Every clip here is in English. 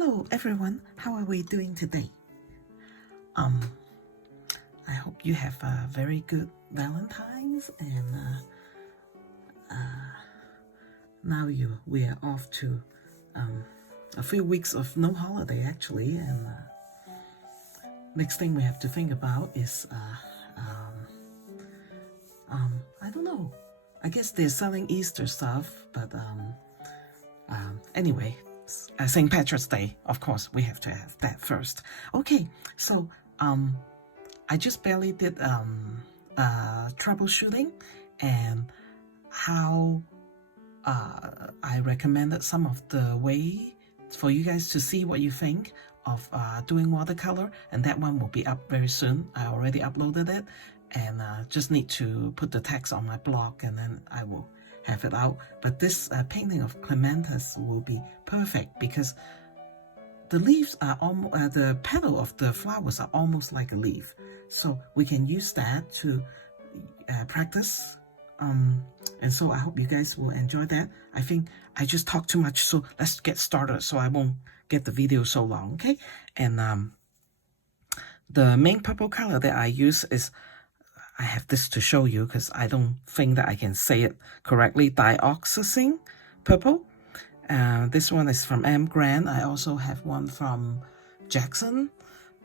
Hello everyone, how are we doing today? I hope you have a very good Valentine's and now we are off to a few weeks of no holiday actually, and next thing we have to think about is I don't know, I guess they're selling Easter stuff, but anyway, St. Patrick's Day, of course, we have to have that first. Okay, so I just barely did troubleshooting and how I recommended some of the way for you guys to see what you think of doing watercolor, and that one will be up very soon. I already uploaded it, and just need to put the text on my blog, and then I will have it out. But this painting of Clematis will be perfect because the leaves are almost, the petal of the flowers are almost like a leaf. So we can use that to practice. And so I hope you guys will enjoy that. I think I just talked too much, so let's get started so I won't get the video so long, okay? And the main purple color that I use is, I have this to show you because I don't think that I can say it correctly, dioxazine purple. This one is from M. Grant. I also have one from Jackson.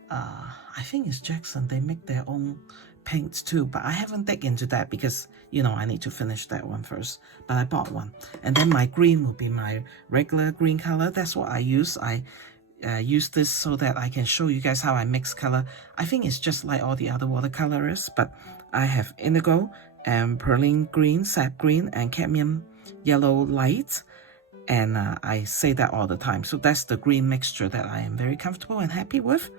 I think it's Jackson. They make their own paints too, but I haven't dug into that because, you know, I need to finish that one first. But I bought one. And then my green will be my regular green color. That's what I use. I use this so that I can show you guys how I mix color. I think it's just like all the other watercolorists, but I have indigo and perlin green, sap green, and cadmium yellow light. And I say that all the time. So that's the green mixture that I am very comfortable and happy with.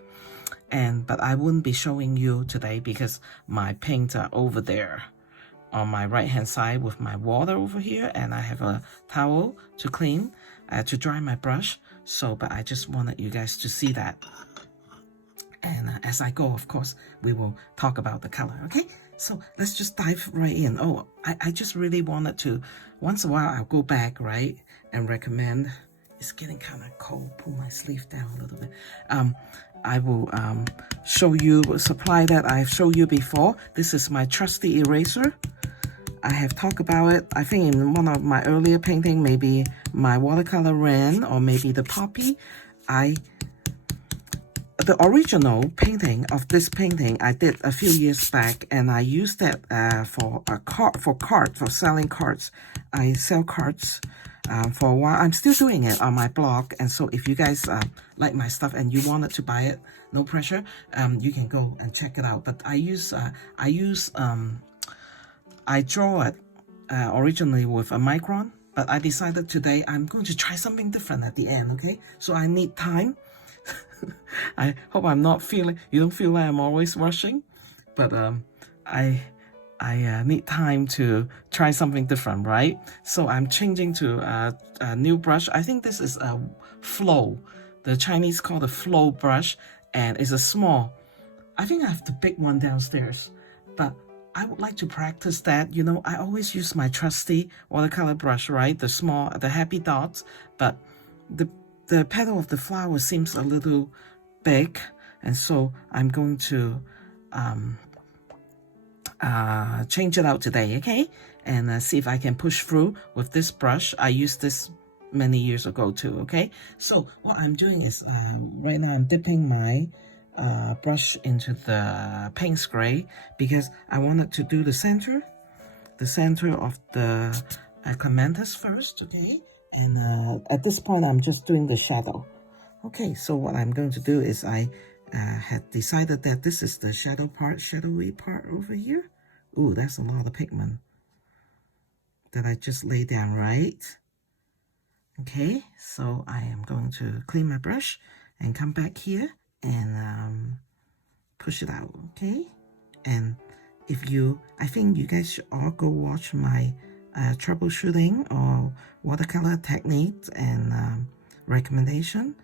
But I wouldn't be showing you today because my paints are over there on my right hand side with my water over here, and I have a towel to clean, to dry my brush. So, but I just wanted you guys to see that. And as I go, of course, we will talk about the color, okay? So let's just dive right in. Oh, I just really wanted to, once in a while, I'll go back, right, and recommend. It's getting kind of cold. Pull my sleeve down a little bit. I will show you a supply that I've showed you before. This is my trusty eraser. I have talked about it, I think in one of my earlier painting, maybe my watercolor Wren or maybe the Poppy. The original painting of this painting I did a few years back, and I used that for selling cards. I sell cards for a while. I'm still doing it on my blog, and so if you guys like my stuff and you wanted to buy it, no pressure. You can go and check it out. But I draw it originally with a micron, but I decided today I'm going to try something different at the end, okay? So I need time. I hope I'm not feeling, you don't feel like I'm always rushing, but I need time to try something different, right? So I'm changing to a new brush. I think this is a flow. The Chinese call it a flow brush, and it's a small. I think I have the big one downstairs, but I would like to practice that. You know, I always use my trusty watercolor brush, right? The small, the happy dots, but the petal of the flower seems a little big, and so I'm going to change it out today, okay? And see if I can push through with this brush. I used this many years ago too, okay? So what I'm doing is right now I'm dipping my brush into the paint spray because I wanted to do the center of the Clematis first, okay? And at this point, I'm just doing the shadow. Okay, so what I'm going to do is I had decided that this is the shadowy part over here. Ooh, that's a lot of pigment that I just laid down, right? Okay, so I am going to clean my brush and come back here and push it out, okay? And I think you guys should all go watch my troubleshooting or watercolor techniques and recommendation,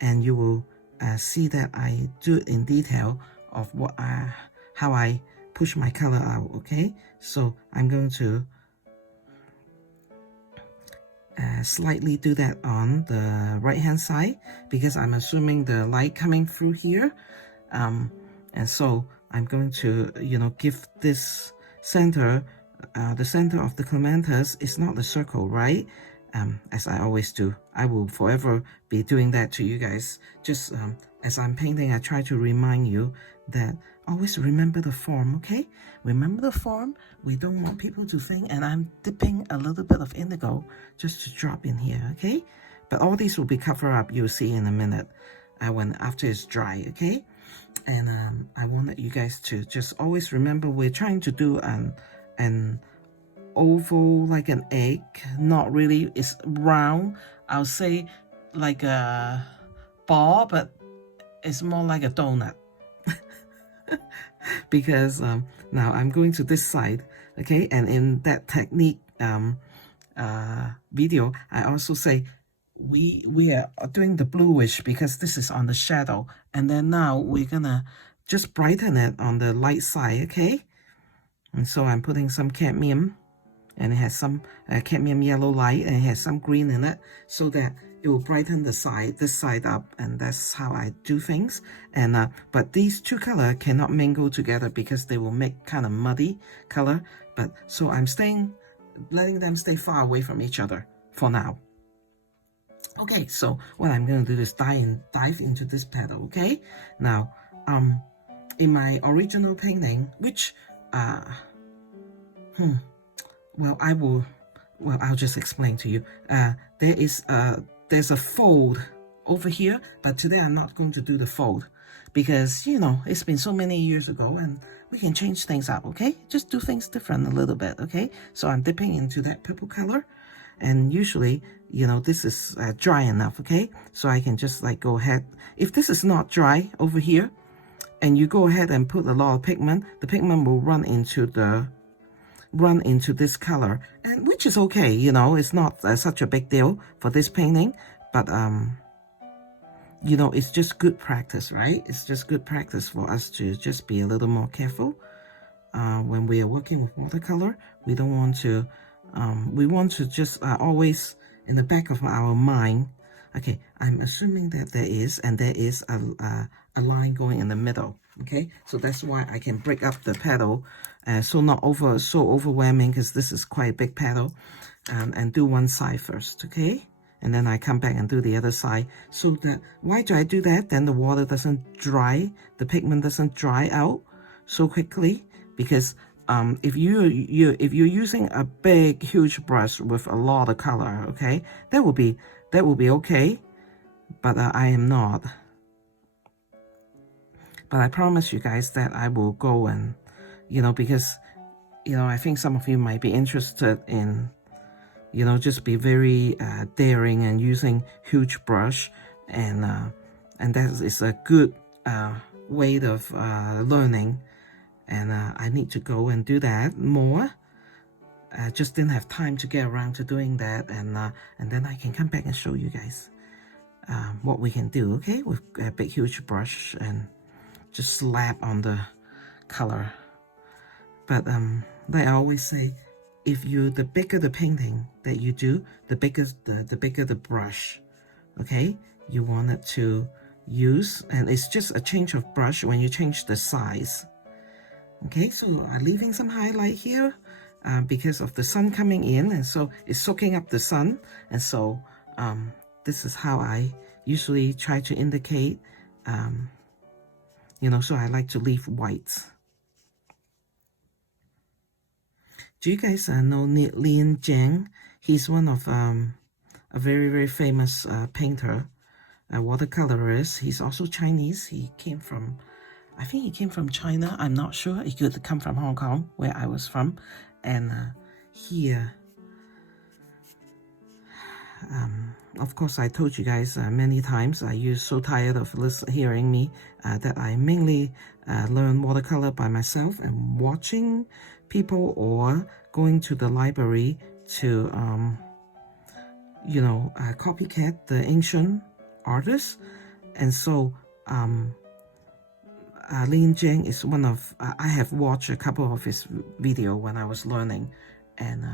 and you will see that I do it in detail of how I push my color out, okay? So I'm going to slightly do that on the right hand side, because I'm assuming the light coming through here, and so I'm going to, you know, give this center, the center of the clematis is not the circle, right? As I always do. I will forever be doing that to you guys. Just as I'm painting, I try to remind you that always remember the form, okay? Remember the form. We don't want people to think, and I'm dipping a little bit of indigo just to drop in here, okay? But all these will be covered up, you'll see in a minute, after it's dry, okay? And I wanted you guys to just always remember we're trying to do an oval, like an egg. Not really, it's round. I'll say like a ball, but it's more like a donut. Because now I'm going to this side, okay? And in that technique video, I also say we are doing the bluish because this is on the shadow, and then now we're gonna just brighten it on the light side, okay? And so I'm putting some cadmium, and it has some cadmium yellow light, and it has some green in it, so that it will brighten the side, this side up, and that's how I do things. And but these two colors cannot mingle together because they will make kind of muddy color. But so I'm letting them stay far away from each other for now. Okay, so what I'm going to do is dive into this petal, okay? Now, in my original painting, which, well, I'll just explain to you. There's a fold over here, but today I'm not going to do the fold because, you know, it's been so many years ago and we can change things up, okay? Just do things different a little bit, okay? So I'm dipping into that purple color, and usually, you know, this is dry enough, okay? So I can just like go ahead. If this is not dry over here, and you go ahead and put a lot of pigment, the pigment will run into this color, and which is okay, you know, it's not such a big deal for this painting, but you know, it's just good practice, right? It's just good practice for us to just be a little more careful when we are working with watercolor. We don't want to we want to just always in the back of our mind, okay, I'm assuming that there is a line going in the middle, okay? So that's why I can break up the petal, so not so overwhelming, because this is quite a big petal, and do one side first, okay? And then I come back and do the other side. So that, why do I do that? Then the water doesn't dry, the pigment doesn't dry out so quickly, because if you're using a big huge brush with a lot of color, okay, that will be okay, but I am not. But I promise you guys that I will go and, you know, because, you know, I think some of you might be interested in, you know, just be very daring and using huge brush, and that is a good way of learning. And I need to go and do that more. I just didn't have time to get around to doing that, and then I can come back and show you guys what we can do, okay, with a big huge brush and just slap on the color. But like I always say, if the bigger the painting that you do, the bigger the brush, okay, you want it to use, and it's just a change of brush when you change the size. Okay, so I'm leaving some highlight here because of the sun coming in, and so it's soaking up the sun, and so this is how I usually try to indicate, you know, so I like to leave whites. Do you guys know Lin Jiang? He's one of a very, very famous painter, watercolorist. He's also Chinese. He came from, I think he came from China. I'm not sure. He could come from Hong Kong, where I was from. And here, of course, I told you guys many times, you're so tired of hearing me, that I mainly learn watercolor by myself and watching people or going to the library to, you know, copycat the ancient artists. And so, Lin Jiang is one of, I have watched a couple of his videos when I was learning, and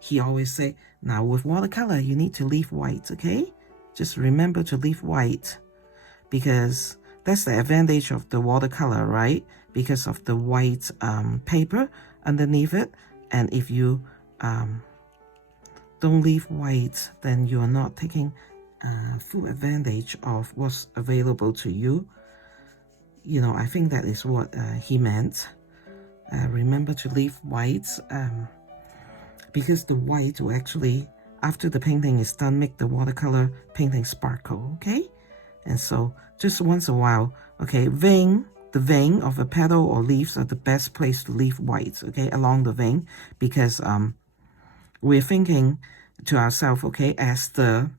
he always say, now with watercolor, you need to leave white, okay? Just remember to leave white, because that's the advantage of the watercolor, right? Because of the white paper underneath it. And if you don't leave white, then you are not taking full advantage of what's available to you. You know, I think that is what he meant. Remember to leave white, because the white will actually, after the painting is done, make the watercolor painting sparkle, okay? And so just once in a while, okay, the vein of a petal or leaves are the best place to leave white, okay, along the vein, because we're thinking to ourselves, okay, as the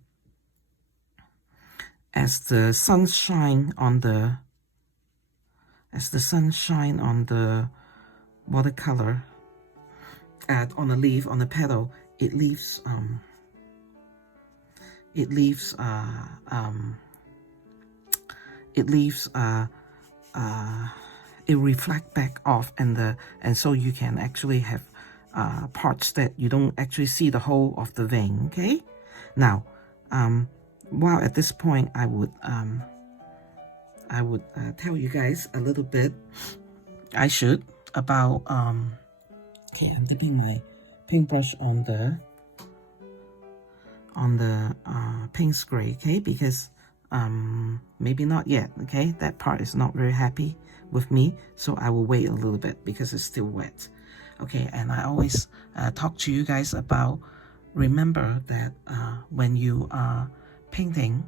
sunshine on the watercolor on a leaf, on a petal, it leaves it reflect back off, and so you can actually have parts that you don't actually see the whole of the vein, okay? Now, while at this point I would tell you guys a little bit, about okay, I'm dipping my paintbrush on the paint spray, okay, because maybe not yet, okay, that part is not very happy with me, so I will wait a little bit because it's still wet. Okay, and I always talk to you guys about, remember that when you are painting,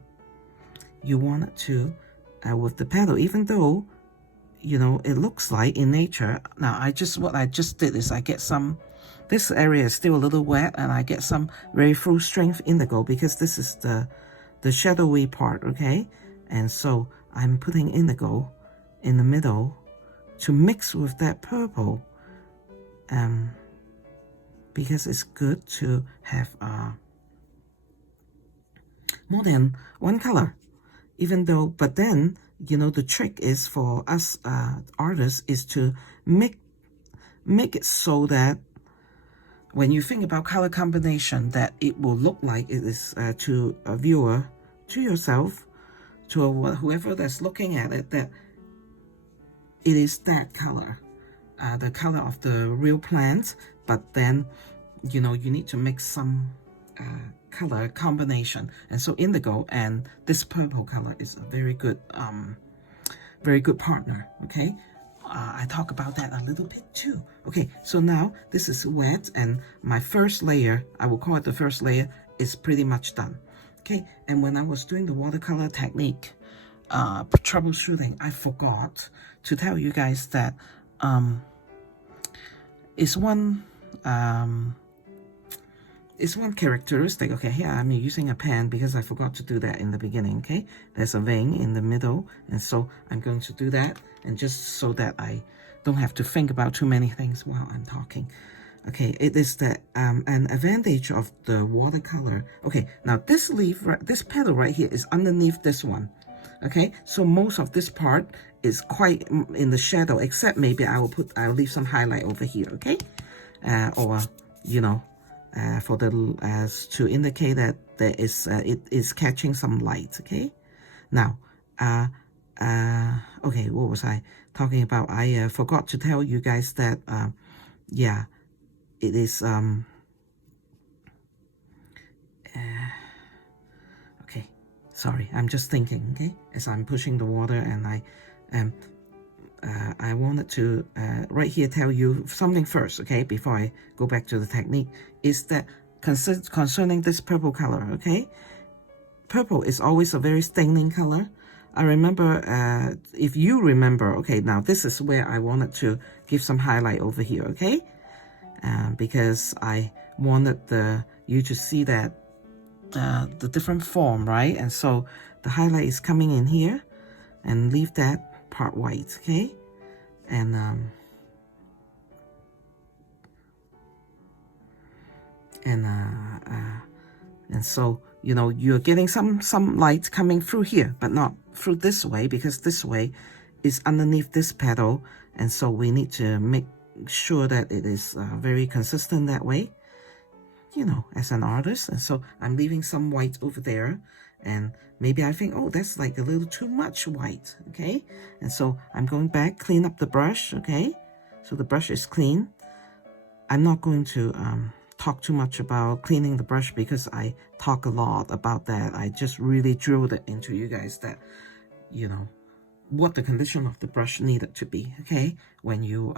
you want to with the petal, even though, you know, it looks like in nature. Now what I just did is I get some, this area is still a little wet, and I get some very full strength indigo, because this is the shadowy part, okay? And so I'm putting indigo in the middle to mix with that purple, because it's good to have more than one color, even though, but then, you know, the trick is for us artists is to make it so that when you think about color combination, that it will look like it is to a viewer, to yourself, to whoever that's looking at it, that it is that color, the color of the real plant. But then, you know, you need to make some color combination, and so indigo and this purple color is a very good partner, okay? I talk about that a little bit too. Okay, so now this is wet, and my first layer, I will call it the first layer, is pretty much done. Okay, and when I was doing the watercolor technique troubleshooting, I forgot to tell you guys that it's one characteristic. Okay, here I'm using a pen because I forgot to do that in the beginning. Okay, there's a vein in the middle, and so I'm going to do that, and just so that I don't have to think about too many things while I'm talking. Okay, it is the an advantage of the watercolor. Okay, now this leaf, this petal right here is underneath this one. Okay, so most of this part is quite in the shadow, except maybe I'll leave some highlight over here. Okay, or you know, for the to indicate that there is it is catching some light. Okay, now okay, what was I talking about? I forgot to tell you guys that yeah, it is okay, sorry, I'm just thinking, okay, as I'm pushing the water, and I wanted to right here tell you something first, okay, before I go back to the technique, is that concerning this purple color, okay, purple is always a very staining color. I remember, if you remember, okay, now this is where I wanted to give some highlight over here, okay, because I wanted you to see that the different form, right? And so the highlight is coming in here, and leave that part white, okay? And so, you know, you're getting some light coming through here, but not through this way, because this way is underneath this petal, and so we need to make sure that it is very consistent that way. you know, as an artist. And so I'm leaving some white over there, and maybe I think, oh, that's like a little too much white, okay? And so I'm going back, clean up the brush, okay? So the brush is clean. I'm not going to talk too much about cleaning the brush because I talk a lot about that. I just really drilled it into you guys that, you know, what the condition of the brush needed to be, okay? When you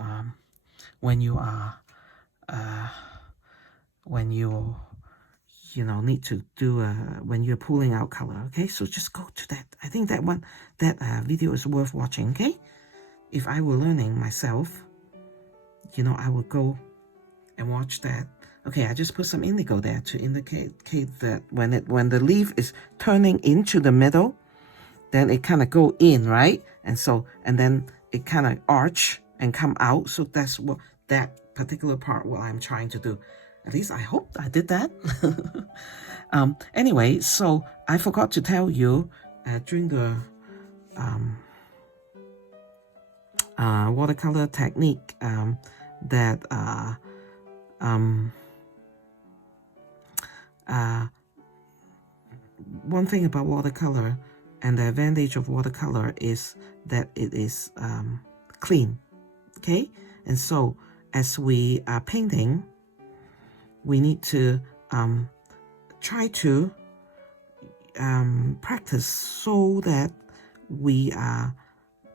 you know, need to do when you're pulling out color, okay? So just go to that. I think that one, that video is worth watching, okay? If I were learning myself, you know, I would go and watch that. Okay, I just put some indigo there to indicate that when the leaf is turning into the middle, then it kind of go in, right? And so, and then it kind of arch and come out. So that's what that particular part, what I'm trying to do. At least I hope I did that. Anyway, so I forgot to tell you during the watercolor technique that one thing about watercolor and the advantage of watercolor is that it is clean, okay? And so as we are painting, we need to try to practice so that we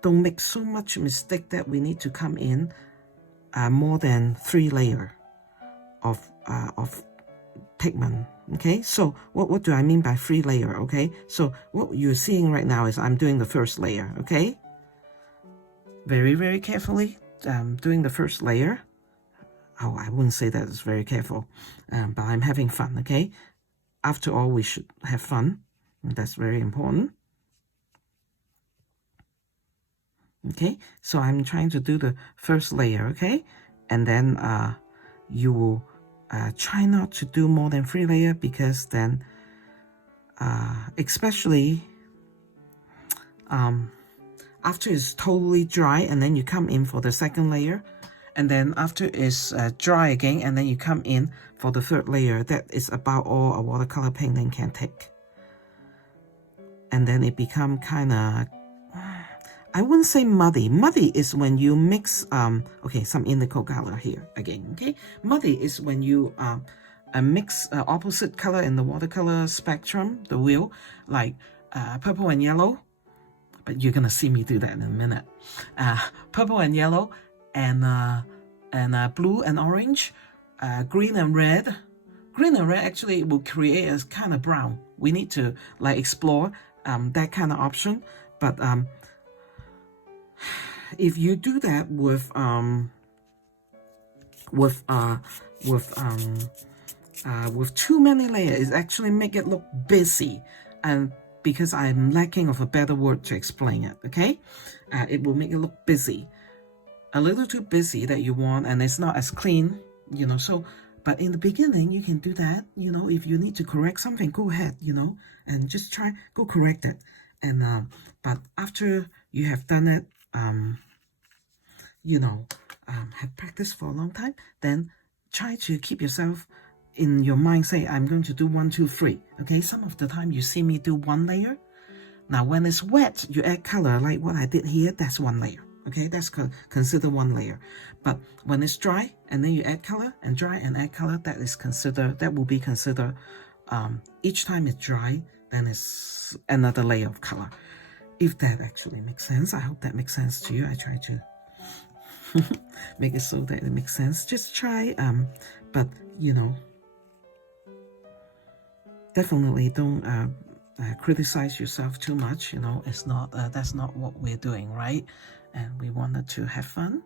don't make so much mistake that we need to come in more than 3 layers of pigment. Okay, so what do I mean by 3 layer? Okay, so what you're seeing right now is I'm doing the first layer. Okay, very, very carefully doing the first layer. Oh, I wouldn't say that it's very careful, but I'm having fun. Okay, after all, we should have fun. That's very important. Okay, so I'm trying to do the first layer. Okay, and then you will try not to do more than 3 layers, because then especially after it's totally dry and then you come in for the second layer, and then after it's dry again and then you come in for the third layer, that is about all a watercolor painting can take. And then it become kind of, I wouldn't say muddy. Muddy is when you mix, okay, some indigo color here again, okay? Muddy is when you mix opposite color in the watercolor spectrum, the wheel, like purple and yellow, but you're gonna see me do that in a minute. Purple and yellow, and blue and orange, green and red. Green and red actually will create a kind of brown. We need to like explore that kind of option, but if you do that with too many layers, it actually make it look busy, and because I'm lacking of a better word to explain it, okay, it will make it look busy, a little too busy that you want, and it's not as clean, you know. So but in the beginning you can do that, you know. If you need to correct something, go ahead, you know, and just try, go correct it. And but after you have done it, you know, have practiced for a long time, then try to keep yourself in your mind, say, I'm going to do 1, 2, 3. Okay, some of the time you see me do 1 layer. Now when it's wet, you add color like what I did here, that's 1 layer. Okay, that's considered 1 layer. But when it's dry and then you add color, and dry and add color, that is considered, that will be considered, each time it's dry, then it's another layer of color. If that actually makes sense, I hope that makes sense to you. I try to make it so that it makes sense. Just try, but you know, definitely don't criticize yourself too much. You know, it's not that's not what we're doing, right? And we wanted to have fun,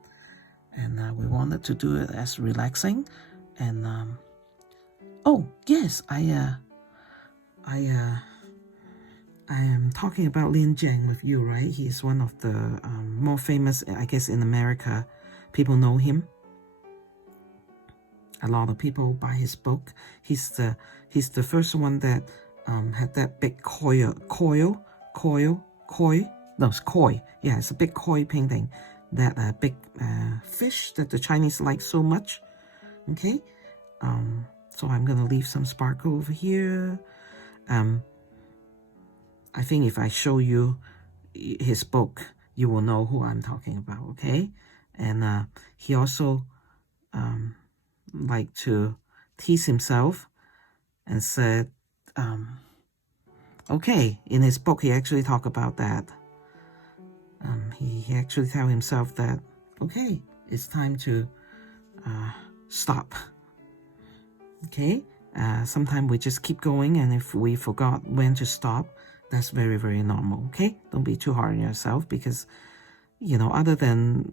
and we wanted to do it as relaxing. And oh yes, I am talking about Lin Jiang with you, right? He's one of the more famous, I guess, in America. People know him. A lot of people buy his book. He's the first one that had that big koi. No, it's koi. Yeah, it's a big koi painting. That big fish that the Chinese like so much. Okay. So I'm going to leave some sparkle over here. I think if I show you his book, you will know who I'm talking about, okay? And he also liked to tease himself and said, okay, in his book, he actually talked about that. He actually tell himself that, okay, it's time to stop, okay? Sometimes we just keep going, and if we forgot when to stop, that's very, very normal, okay? Don't be too hard on yourself, because, you know, other than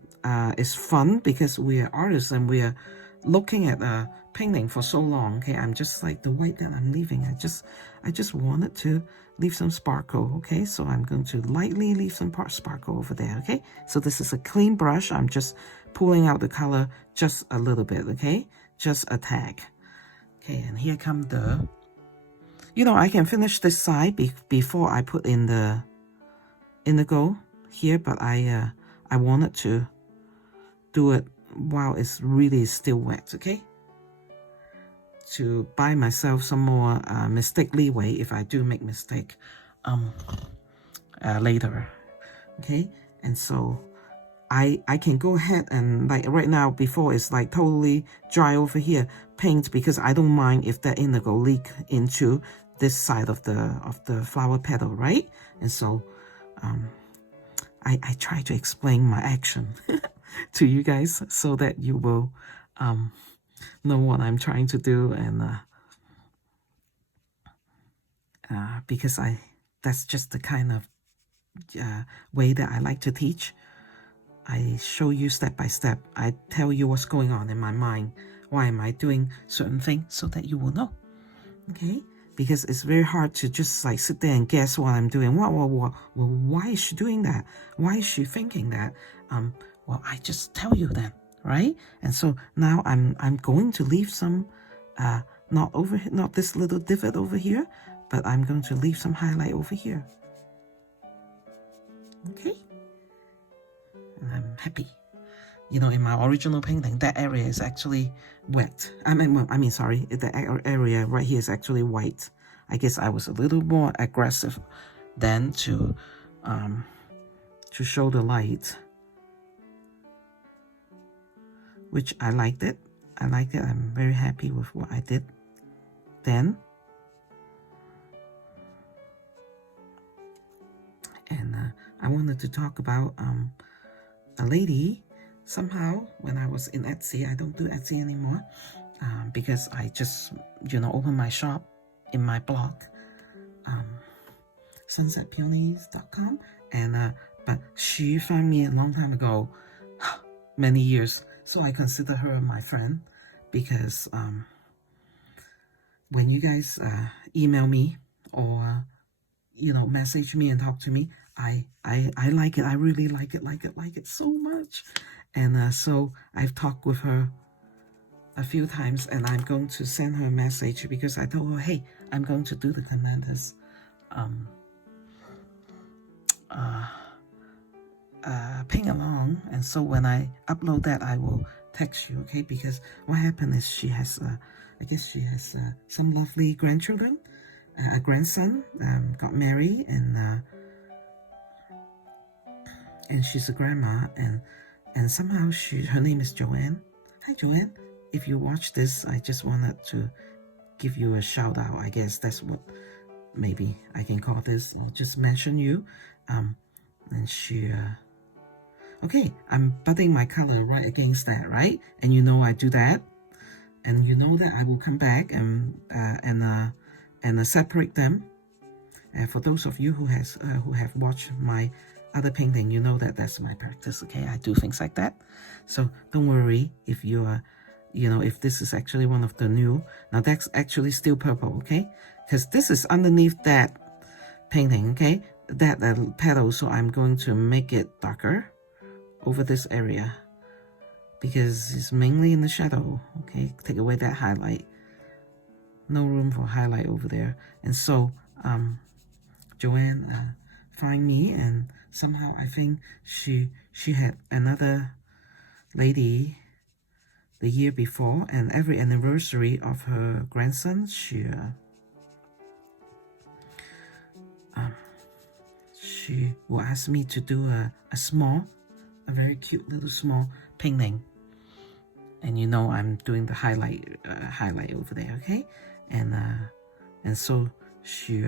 it's fun because we are artists and we are looking at a painting for so long, okay? I'm just like the white that I'm leaving. I just wanted to leave some sparkle, okay? So I'm going to lightly leave some sparkle over there, okay? So this is a clean brush. I'm just pulling out the color just a little bit, okay? Just a tag. Okay, and here come the, you know, I can finish this side before I put in the indigo here, but I wanted to do it while it's really still wet, okay? To buy myself some more mistake leeway if I do make mistake later, okay? And so I can go ahead and, like right now, before it's like totally dry over here, paint, because I don't mind if that indigo leak into this side of the flower petal, right? And so I try to explain my action to you guys so that you will know what I'm trying to do, and because that's just the kind of way that I like to teach. I show you step by step. I tell you what's going on in my mind. Why am I doing certain things, so that you will know, okay? Because it's very hard to just like sit there and guess what I'm doing. Well, why is she doing that? Why is she thinking that? Well, I just tell you that, right? And so now I'm going to leave some, not this little divot over here, but I'm going to leave some highlight over here. Okay? And I'm happy. You know, in my original painting, that area is actually wet. I mean, sorry, the area right here is actually white. I guess I was a little more aggressive than to show the light, which I liked it. I liked it. I'm very happy with what I did then. And I wanted to talk about a lady. Somehow, when I was in Etsy, I don't do Etsy anymore because I just, you know, opened my shop in my blog, sunsetpeonies.com, and but she found me a long time ago, many years, so I consider her my friend, because when you guys email me or, you know, message me and talk to me, I like it. I really like it so much. And so I've talked with her a few times, and I'm going to send her a message because I told her, hey, I'm going to do the Clematis ping along, and so when I upload that, I will text you, okay? Because what happened is she has, I guess she has some lovely grandchildren, a grandson, got married, and she's a grandma, and somehow her name is Joanne. Hi, Joanne. If you watch this, I just wanted to give you a shout out. I guess that's what maybe I can call this, or just mention you. And she, okay, I'm putting my color right against that, right? And you know I do that, and you know that I will come back and separate them. And for those of you who have watched my other painting, you know that that's my practice, okay? I do things like that. So don't worry if you are, you know, if this is actually one of the new. Now that's actually still purple, okay? Because this is underneath that painting, okay? That petal, so I'm going to make it darker over this area because it's mainly in the shadow, okay? Take away that highlight. No room for highlight over there. And so, Joanne find me, and somehow I think she had another lady the year before, and every anniversary of her grandson, she will ask me to do a very cute little small painting. And you know I'm doing the highlight over there, okay? And so she,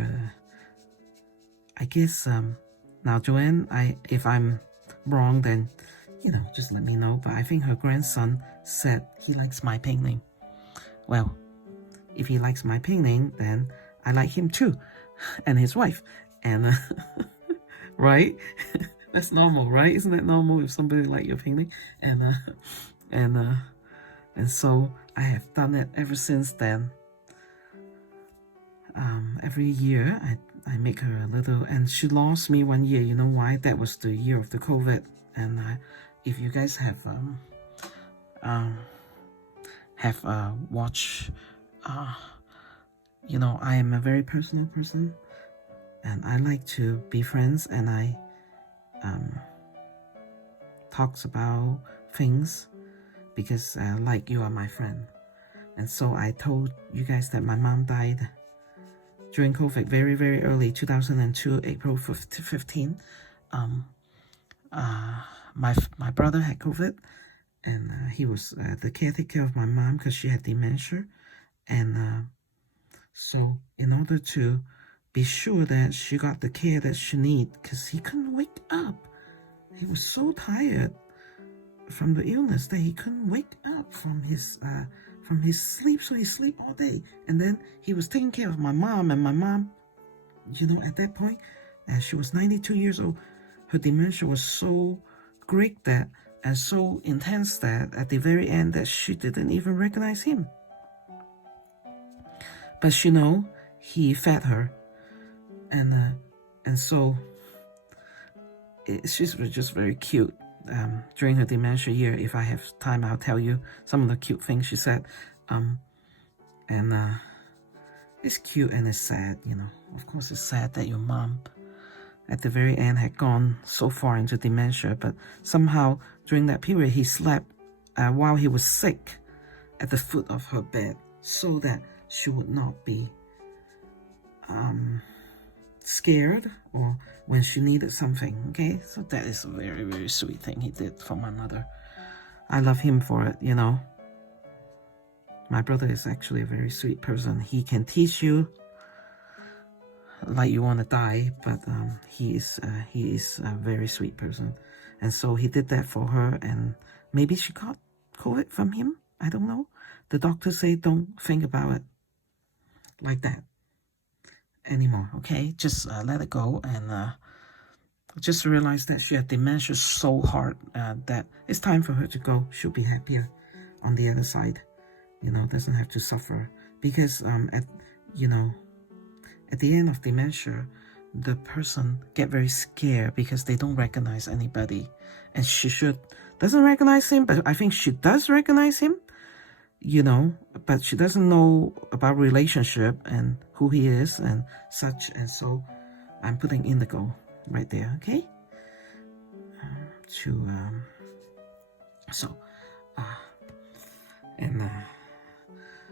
I guess, now Joanne, if I'm wrong, then, you know, just let me know. But I think her grandson said he likes my painting. Well, if he likes my painting, then I like him too, and his wife. And right? That's normal, right? Isn't that normal if somebody like your painting? And so I have done it ever since then. Every year I make her a little, and she lost me one year. You know why? That was the year of the COVID. And if you guys have watched, you know, I am a very personal person, and I like to be friends, and I talks about things because like you are my friend. And so I told you guys that my mom died during COVID, very, very early, 2002, April 15. My brother had COVID, and he was the caretaker of my mom because she had dementia. And so in order to be sure that she got the care that she needed, because he couldn't wake up. He was so tired from the illness that he couldn't wake up from his sleep, so he slept all day. And then he was taking care of my mom, and my mom, you know, at that point, she was 92 years old. Her dementia was so great that, and so intense that at the very end that she didn't even recognize him. But you know, he fed her, and so she's just very cute. During her dementia year, if I have time, I'll tell you some of the cute things she said. It's cute and it's sad, you know. Of course, it's sad that your mom at the very end had gone so far into dementia, but somehow during that period he slept while he was sick at the foot of her bed so that she would not be scared or when she needed something. Okay, so that is a very, very sweet thing he did for my mother. I love him for it, you know. My brother is actually a very sweet person. He can teach you like you want to die, but he is a very sweet person. And so he did that for her, and maybe she got COVID from him. I don't know. The doctors say don't think about it like that anymore, okay? Just let it go, and just realize that she had dementia so hard that it's time for her to go. She'll be happier on the other side, you know, doesn't have to suffer. Because at the end of dementia, the person get very scared because they don't recognize anybody, and she doesn't recognize him, but I think she does recognize him, you know, but she doesn't know about relationship and who he is and such. And so I'm putting indigo right there, okay?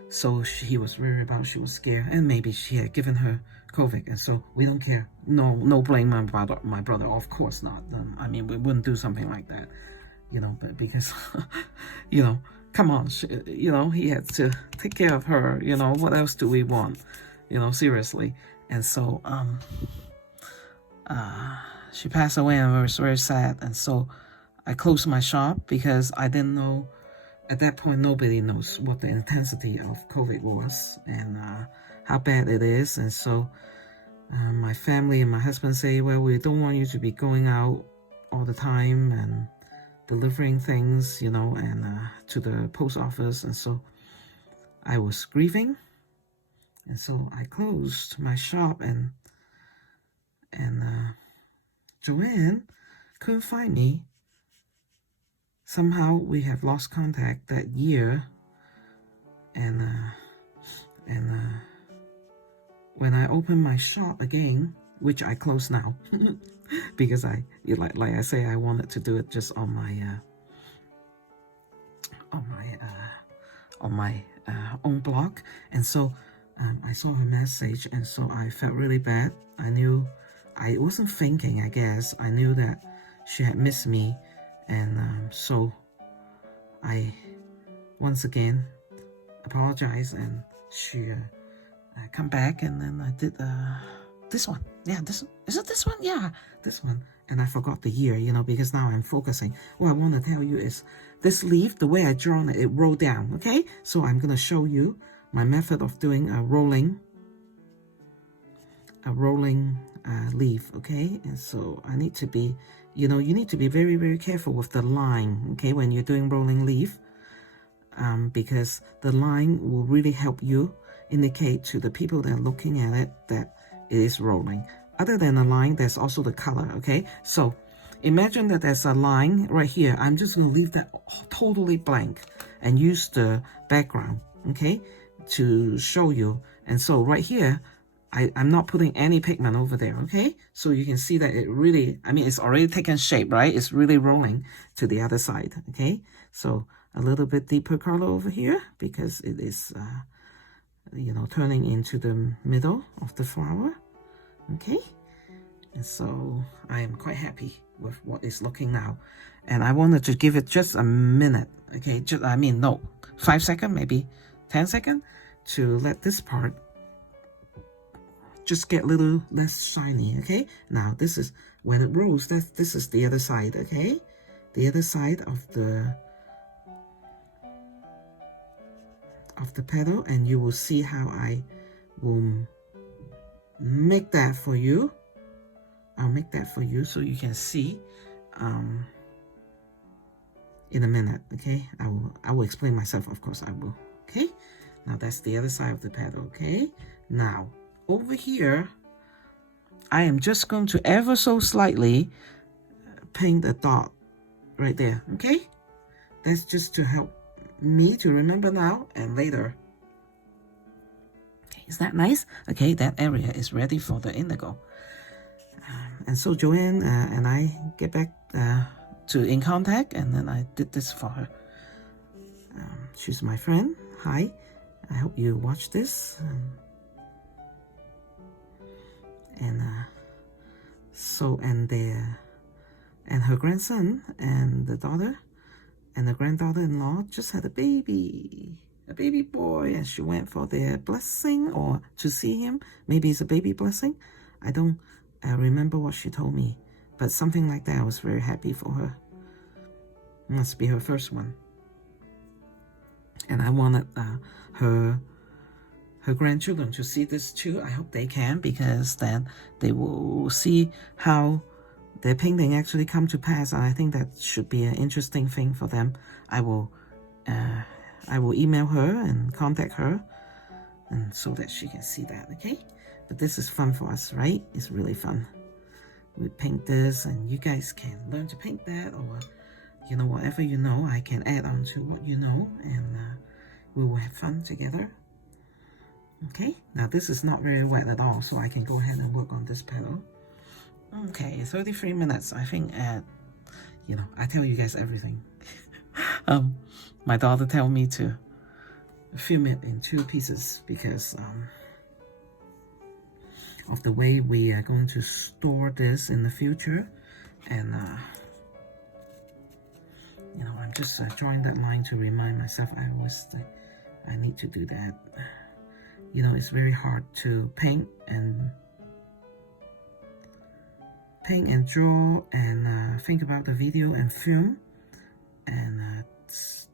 So he was worried about, she was scared, and maybe she had given her COVID, and so we don't care. No blame on my brother, of course not. I mean, we wouldn't do something like that, you know, but because, you know, come on, you know, he had to take care of her, you know, what else do we want, you know, seriously. And so, she passed away, and I was very sad, and so I closed my shop because I didn't know. At that point, nobody knows what the intensity of COVID was and how bad it is. And so my family and my husband say, well, we don't want you to be going out all the time and delivering things, you know, and to the post office. And so I was grieving. And so I closed my shop, and Joanne couldn't find me. Somehow we have lost contact that year, and when I opened my shop again, which I close now, because like I say, I wanted to do it just on my on my own blog. And so I saw her message, and so I felt really bad. I wasn't thinking, I guess. I knew that she had missed me, and so I once again apologized, and she come back, and then I did this one. Yeah, is it this one? Yeah, this one. And I forgot the year, you know, because now I'm focusing. What I want to tell you is this leaf, the way I drawn it, it rolled down, okay? So I'm going to show you my method of doing a rolling leaf, okay? And so I need to be, you know, you need to be very, very careful with the line, okay, when you're doing rolling leaf, because the line will really help you indicate to the people that are looking at it that it is rolling. Other than a line, there's also the color, okay? So imagine that there's a line right here. I'm just going to leave that totally blank and use the background, okay, to show you. And so right here, I'm not putting any pigment over there, okay? So you can see that it really, I mean, it's already taken shape, right? It's really rolling to the other side, okay? So a little bit deeper color over here because it is, you know, turning into the middle of the flower, okay? And so I am quite happy with what is looking now. And I wanted to give it just a minute, okay? Just, I mean, no, 5 seconds, maybe 10 seconds to let this part just get a little less shiny, okay? Now this is, when it rolls, this is the other side, okay? The other side of the petal, and you will see how I will make that for you. I'll make that for you so you can see in a minute, okay? I will explain myself, of course I will, okay? Now that's the other side of the petal, okay? Now over here, I am just going to ever so slightly paint a dot right there, okay? That's just to help me to remember now and later. Is that nice? Okay, that area is ready for the indigo. And so Joanne and I get back to in contact, and then I did this for her. She's my friend. Hi, I hope you watch this. And her grandson and the daughter and the granddaughter-in-law just had a baby boy, and she went for their blessing or to see him. Maybe it's a baby blessing. I don't remember what she told me, but something like that. I was very happy for her. Must be her first one. And I wanted her grandchildren to see this too. I hope they can, because then they will see how their painting actually come to pass. And I think that should be an interesting thing for them. I will email her and contact her, and so that she can see that, okay? But this is fun for us, right? It's really fun. We paint this, and you guys can learn to paint that, or, you know, whatever you know, I can add on to what you know, and we will have fun together. Okay, now this is not very wet at all, so I can go ahead and work on this petal. Okay, 33 minutes. I think you know, I tell you guys everything. My daughter told me to film it in 2 pieces because of the way we are going to store this in the future. And you know, I'm just drawing that line to remind myself I need to do that. You know, it's very hard to paint and draw and think about the video and film and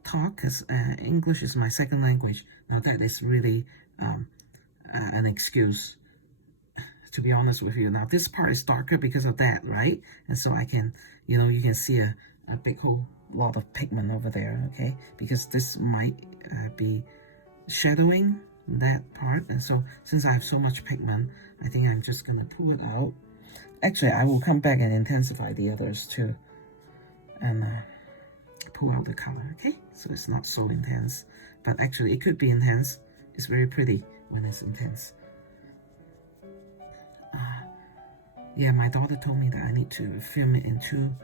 talk, because English is my second language. Now that is really an excuse, to be honest with you. Now this part is darker because of that, right? And so I can, you know, you can see a big whole lot of pigment over there, okay? Because this might be shadowing that part. And so since I have so much pigment, I think I'm just gonna pull it out. Actually, I will come back and intensify the others too, and pull out the color, okay? So it's not so intense, but actually it could be intense. It's very pretty when it's intense. Yeah, my daughter told me that I need to film it into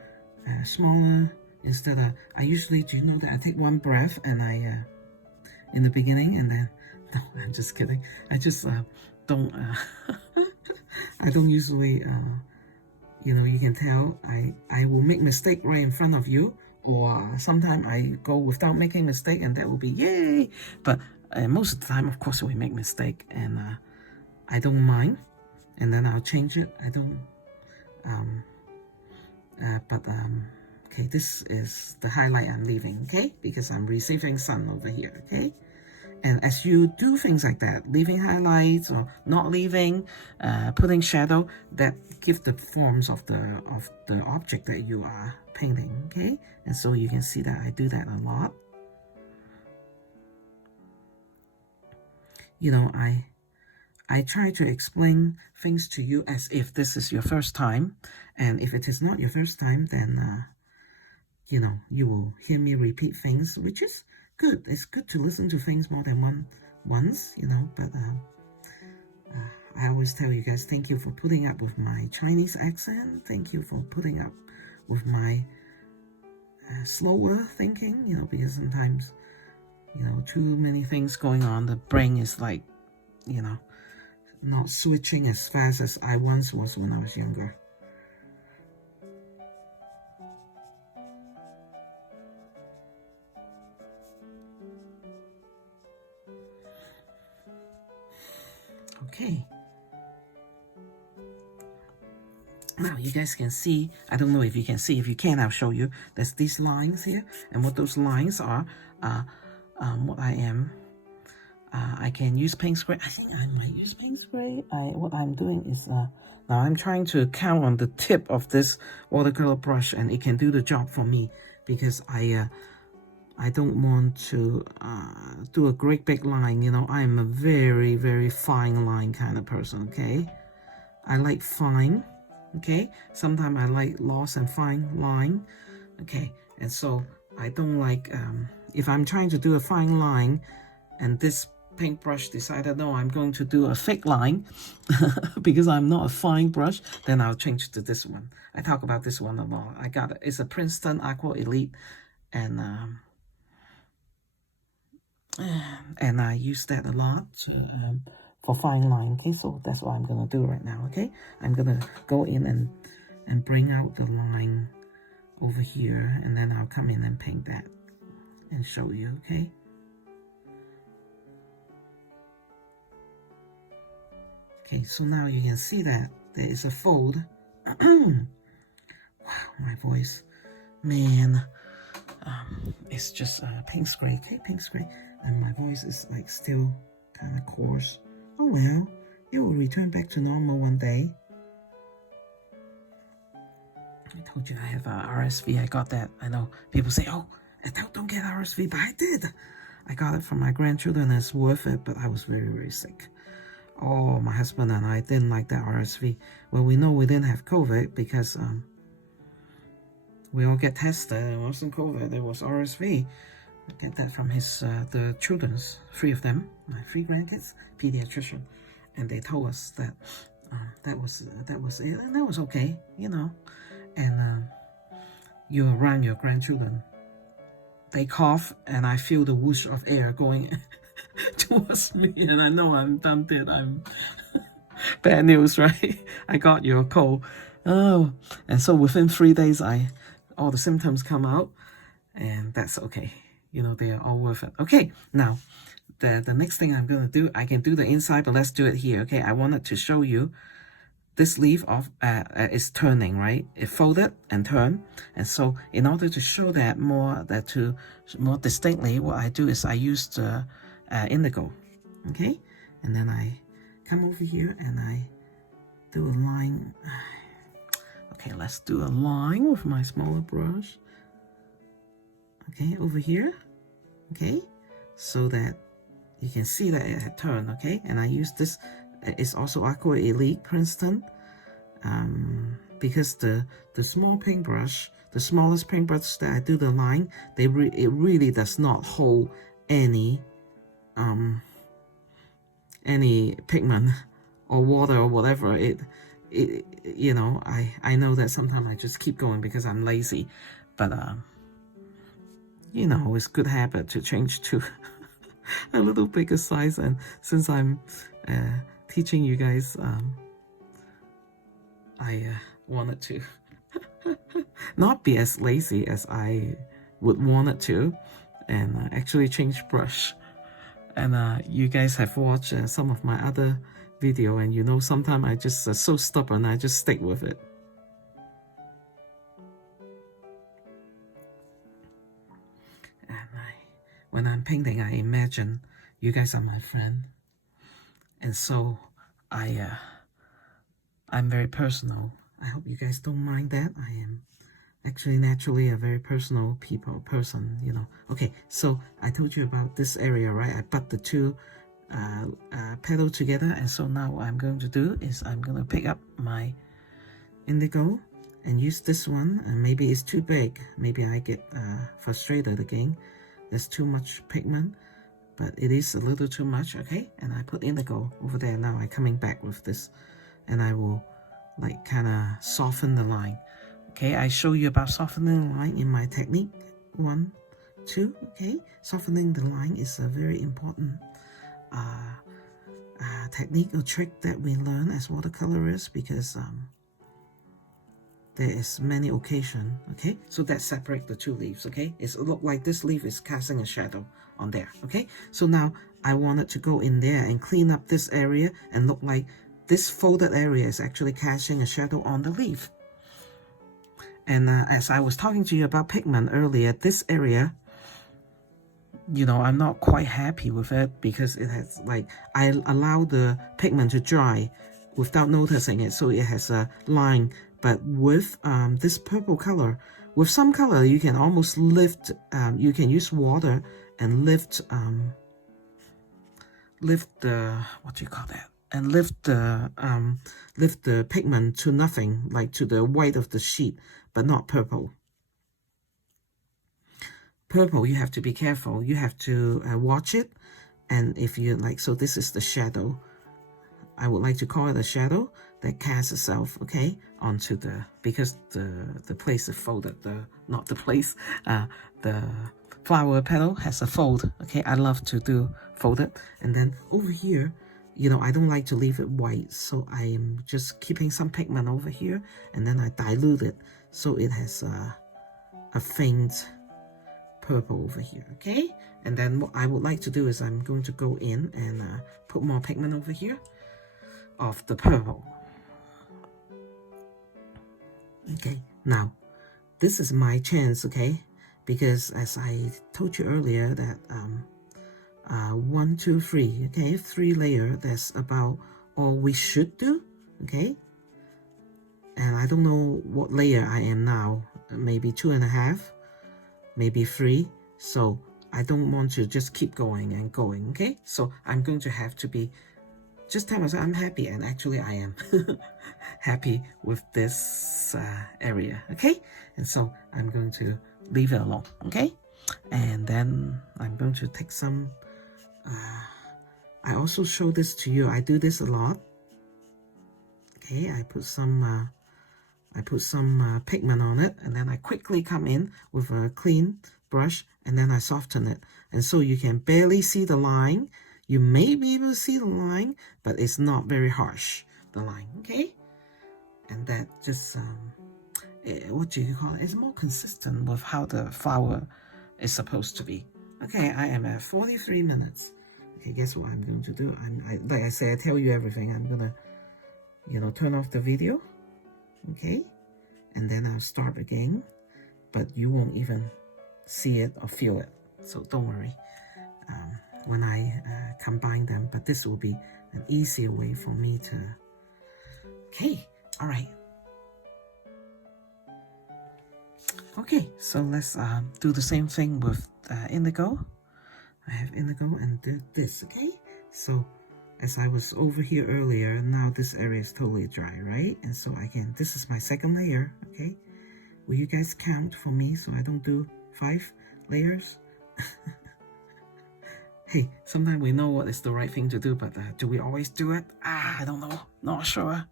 smaller instead of, I usually, do you know that I take one breath and I in the beginning, and then, no, I'm just kidding. I just don't, I don't usually, you know, you can tell I will make mistake right in front of you, or sometimes I go without making mistake, and that will be yay. But most of the time, of course, we make mistake, and I don't mind, and then I'll change it. I don't, okay, this is the highlight I'm leaving, okay, because I'm receiving sun over here, okay. And as you do things like that, leaving highlights or not leaving, putting shadow, that give the forms of the object that you are painting, okay? And so you can see that I do that a lot. You know, I try to explain things to you as if this is your first time. And if it is not your first time, then, you know, you will hear me repeat things, which is good. It's good to listen to things more than once, you know, but I always tell you guys, thank you for putting up with my Chinese accent. Thank you for putting up with my slower thinking, you know, because sometimes, you know, too many things going on. The brain is like, you know, not switching as fast as I once was when I was younger. Okay. Now you guys can see, I don't know if you can see, if you can, I'll show you. There's these lines here, and what those lines are, what I am, I can use paint spray. I think I might use paint spray. What I'm doing is, now I'm trying to count on the tip of this watercolor brush, and it can do the job for me, because I don't want to do a great big line, you know. I'm a very, very fine line kind of person, okay? I like fine, okay? Sometimes I like lost and fine line, okay? And so I don't like, if I'm trying to do a fine line and this paintbrush decided, no, I'm going to do a thick line because I'm not a fine brush, then I'll change to this one. I talk about this one a lot. I got it. It's a Princeton Aqua Elite, and I use that a lot to for fine line. Okay, so that's what I'm gonna do right now. Okay, I'm gonna go in and bring out the line over here, and then I'll come in and paint that and show you. Okay. Okay, so now you can see that there is a fold. Wow, my voice, man, it's just pink spray. Okay, pink spray, and my voice is like still kind of coarse. Oh well, it will return back to normal one day. I told you I have RSV. I got that. I know people say, oh, don't get RSV, but I did. I got it from my grandchildren, and it's worth it, but I was very, very sick. Oh, my husband and I didn't like that RSV. Well, we know we didn't have COVID because we all get tested. It wasn't COVID, it was RSV. I get that from the children's, 3 of them, my 3 grandkids, pediatrician, and they told us that that was it, and that was okay, you know. And you're around your grandchildren, they cough, and I feel the whoosh of air going towards me, and I know I'm bad news, right? I got your cold. Oh, and so within 3 days, all the symptoms come out, and that's okay. You know, they are all worth it. Okay, now the next thing I'm gonna do, I can do the inside, but let's do it here. Okay, I wanted to show you this leaf of is turning, right? It folded and turned, and so in order to show that more distinctly, what I do is I used indigo, okay, and then I come over here and I do a line. Okay, let's do a line with my smaller brush. Okay, over here, okay, so that you can see that it had turned, okay, and I use this. It's also Aqua Elite Princeton, because the small paintbrush, the smallest paintbrush that I do the line, it really does not hold any pigment or water or whatever. It you know, I know that sometimes I just keep going because I'm lazy, but you know, it's good habit to change to a little bigger size. And since I'm teaching you guys, I wanted to not be as lazy as I would want it to, and actually change brush. And you guys have watched some of my other video, and you know sometimes I just so stubborn, I just stick with it. And when I'm painting, I imagine you guys are my friend, and so I'm very personal. I hope you guys don't mind that. I am actually naturally a very personal person, you know. Okay, so I told you about this area, right? I put the two petal together, and so now what I'm going to do is I'm going to pick up my indigo and use this one. And maybe it's too big, maybe I get frustrated again. There's too much pigment, but it is a little too much. Okay, and I put indigo over there. Now I'm coming back with this, and I will like kind of soften the line. Okay, I show you about softening the line in my technique 1, 2. Okay, softening the line is a very important technique or trick that we learn as watercolorists, because there is many occasions. Okay, so that separate the two leaves. Okay, it look like this leaf is casting a shadow on there. Okay, so now I wanted to go in there and clean up this area and look like this folded area is actually casting a shadow on the leaf. And as I was talking to you about pigment earlier, this area, you know, I'm not quite happy with it, because it has like, I allow the pigment to dry without noticing it, so it has a line. But with this purple color, with some color you can almost lift, you can use water and lift the, what do you call that? And lift the pigment to nothing, like to the white of the sheet, but not purple. Purple, you have to be careful. You have to watch it. And if you like, so this is the shadow. I would like to call it a shadow that casts itself, okay, onto the, because the place is folded, not the place, the flower petal has a fold, okay. I love to do folded. And then over here, you know, I don't like to leave it white, so I am just keeping some pigment over here, and then I dilute it so it has a faint purple over here, okay. And then what I would like to do is I'm going to go in and put more pigment over here of the purple. Okay, now this is my chance, okay, because as I told you earlier that 1, 2, 3, okay, 3 layer, that's about all we should do, okay. And I don't know what layer I am now, maybe 2.5, maybe 3, so I don't want to just keep going and going, okay. So I'm going to have to be, just tell myself I'm happy, and actually I am happy with this area, okay. And so I'm going to leave it alone, okay. And then I'm going to take some I also show this to you. I do this a lot. Okay, I put some pigment on it, and then I quickly come in with a clean brush, and then I soften it. And so you can barely see the line. You may be able to see the line, but it's not very harsh, the line, okay? And that just, what do you call it? It's more consistent with how the flower is supposed to be. Okay, I am at 43 minutes. Okay, guess what I'm going to do? Like I said, I tell you everything. I'm gonna, you know, turn off the video, okay? And then I'll start again, but you won't even see it or feel it. So don't worry when I combine them, but this will be an easier way for me to, okay, all right. Okay, so let's do the same thing with indigo. I have indigo and this, okay? So as I was over here earlier, now this area is totally dry, right? And so again, this is my second layer, okay? Will you guys count for me so I don't do 5 layers? Hey, sometimes we know what is the right thing to do, but do we always do it? I don't know, not sure.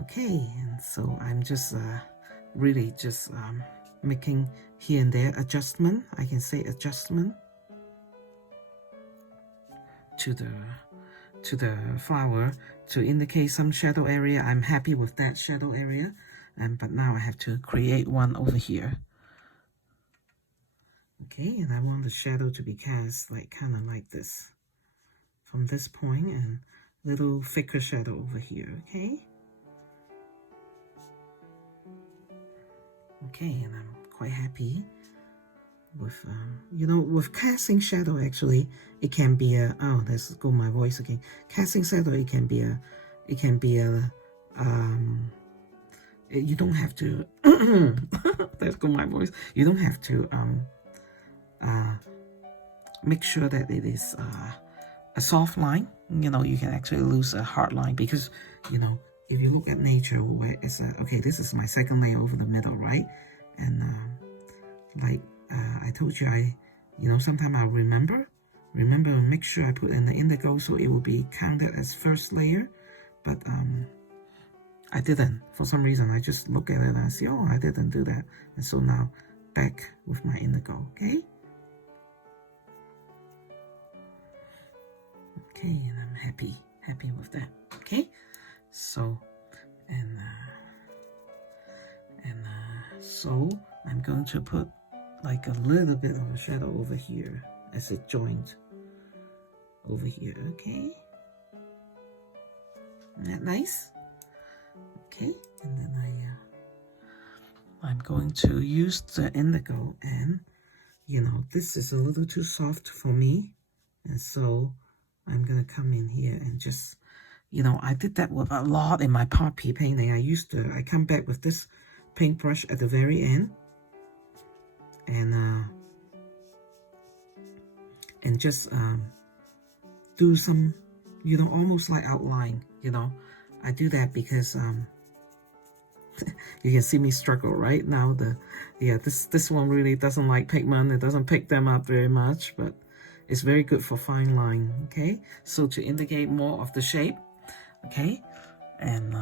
Okay, and so I'm just really just making here and there adjustment. I can say adjustment to the flower to indicate some shadow area. I'm happy with that shadow area, but now I have to create one over here. Okay, and I want the shadow to be cast like kind of like this from this point, and little thicker shadow over here. Okay. Okay, and I'm quite happy with you know, with casting shadow. Actually, it can be a, oh, let's go my voice again. Casting shadow, it can be a you don't have to let's go my voice. You don't have to make sure that it is a soft line. You know, you can actually lose a hard line, because, you know, if you look at nature, where it's okay, this is my second layer over the middle, right? And like I told you, you know, sometimes I'll remember and make sure I put in the indigo so it will be counted as first layer, but I didn't. For some reason, I just look at it and I see, oh, I didn't do that. And so now back with my indigo. Okay. Okay, and I'm happy with that. Okay, so so I'm going to put like a little bit of a shadow over here as a joint over here. Okay, isn't that nice? Okay, and then I'm going to use the indigo, and you know, this is a little too soft for me, and so I'm gonna come in here and just, you know, I did that with a lot in my poppy painting. I come back with this paintbrush at the very end, and just do some, you know, almost like outline. You know, I do that because you can see me struggle right now. This one really doesn't like pigment. It doesn't pick them up very much, but it's very good for fine line. Okay, so to indicate more of the shape. Okay, and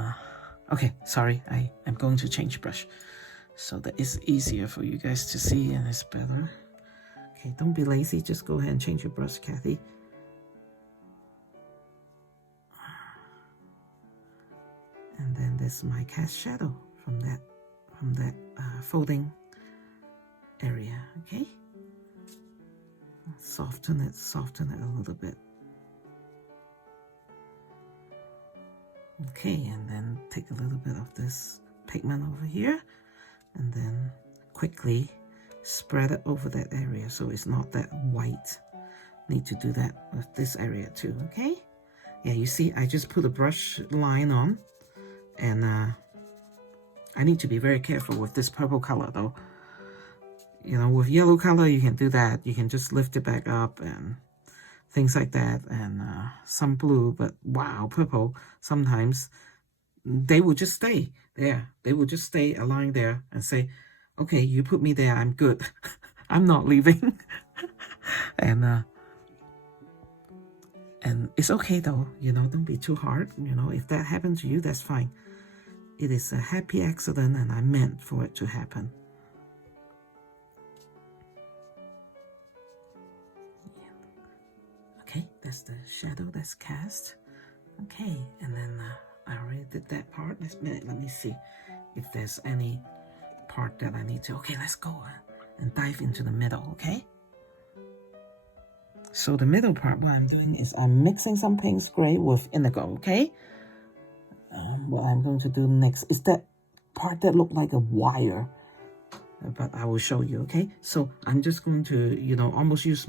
okay, sorry, I am going to change brush so that it's easier for you guys to see and it's better. Okay, don't be lazy, just go ahead and change your brush, Kathy. And then there's my cast shadow from that folding area. Okay, soften it a little bit. Okay, and then take a little bit of this pigment over here, and then quickly spread it over that area so it's not that white. Need to do that with this area too. Okay, yeah, you see, I just put a brush line on, and I need to be very careful with this purple color though. You know, with yellow color you can do that, you can just lift it back up and things like that, and some blue, but wow, purple, sometimes they will just stay there. They will just stay aligned there and say, okay, you put me there, I'm good. I'm not leaving. And it's okay though, you know, don't be too hard. You know, if that happened to you, that's fine. It is a happy accident, and I meant for it to happen. Okay, that's the shadow that's cast. Okay, and then I already did that part. Let me see if there's any part that I need to. Okay, let's go and dive into the middle. Okay, so the middle part, what I'm doing is I'm mixing some Payne's gray with indigo. Okay, what I'm going to do next is that part that looked like a wire, but I will show you. Okay, so I'm just going to, you know, almost use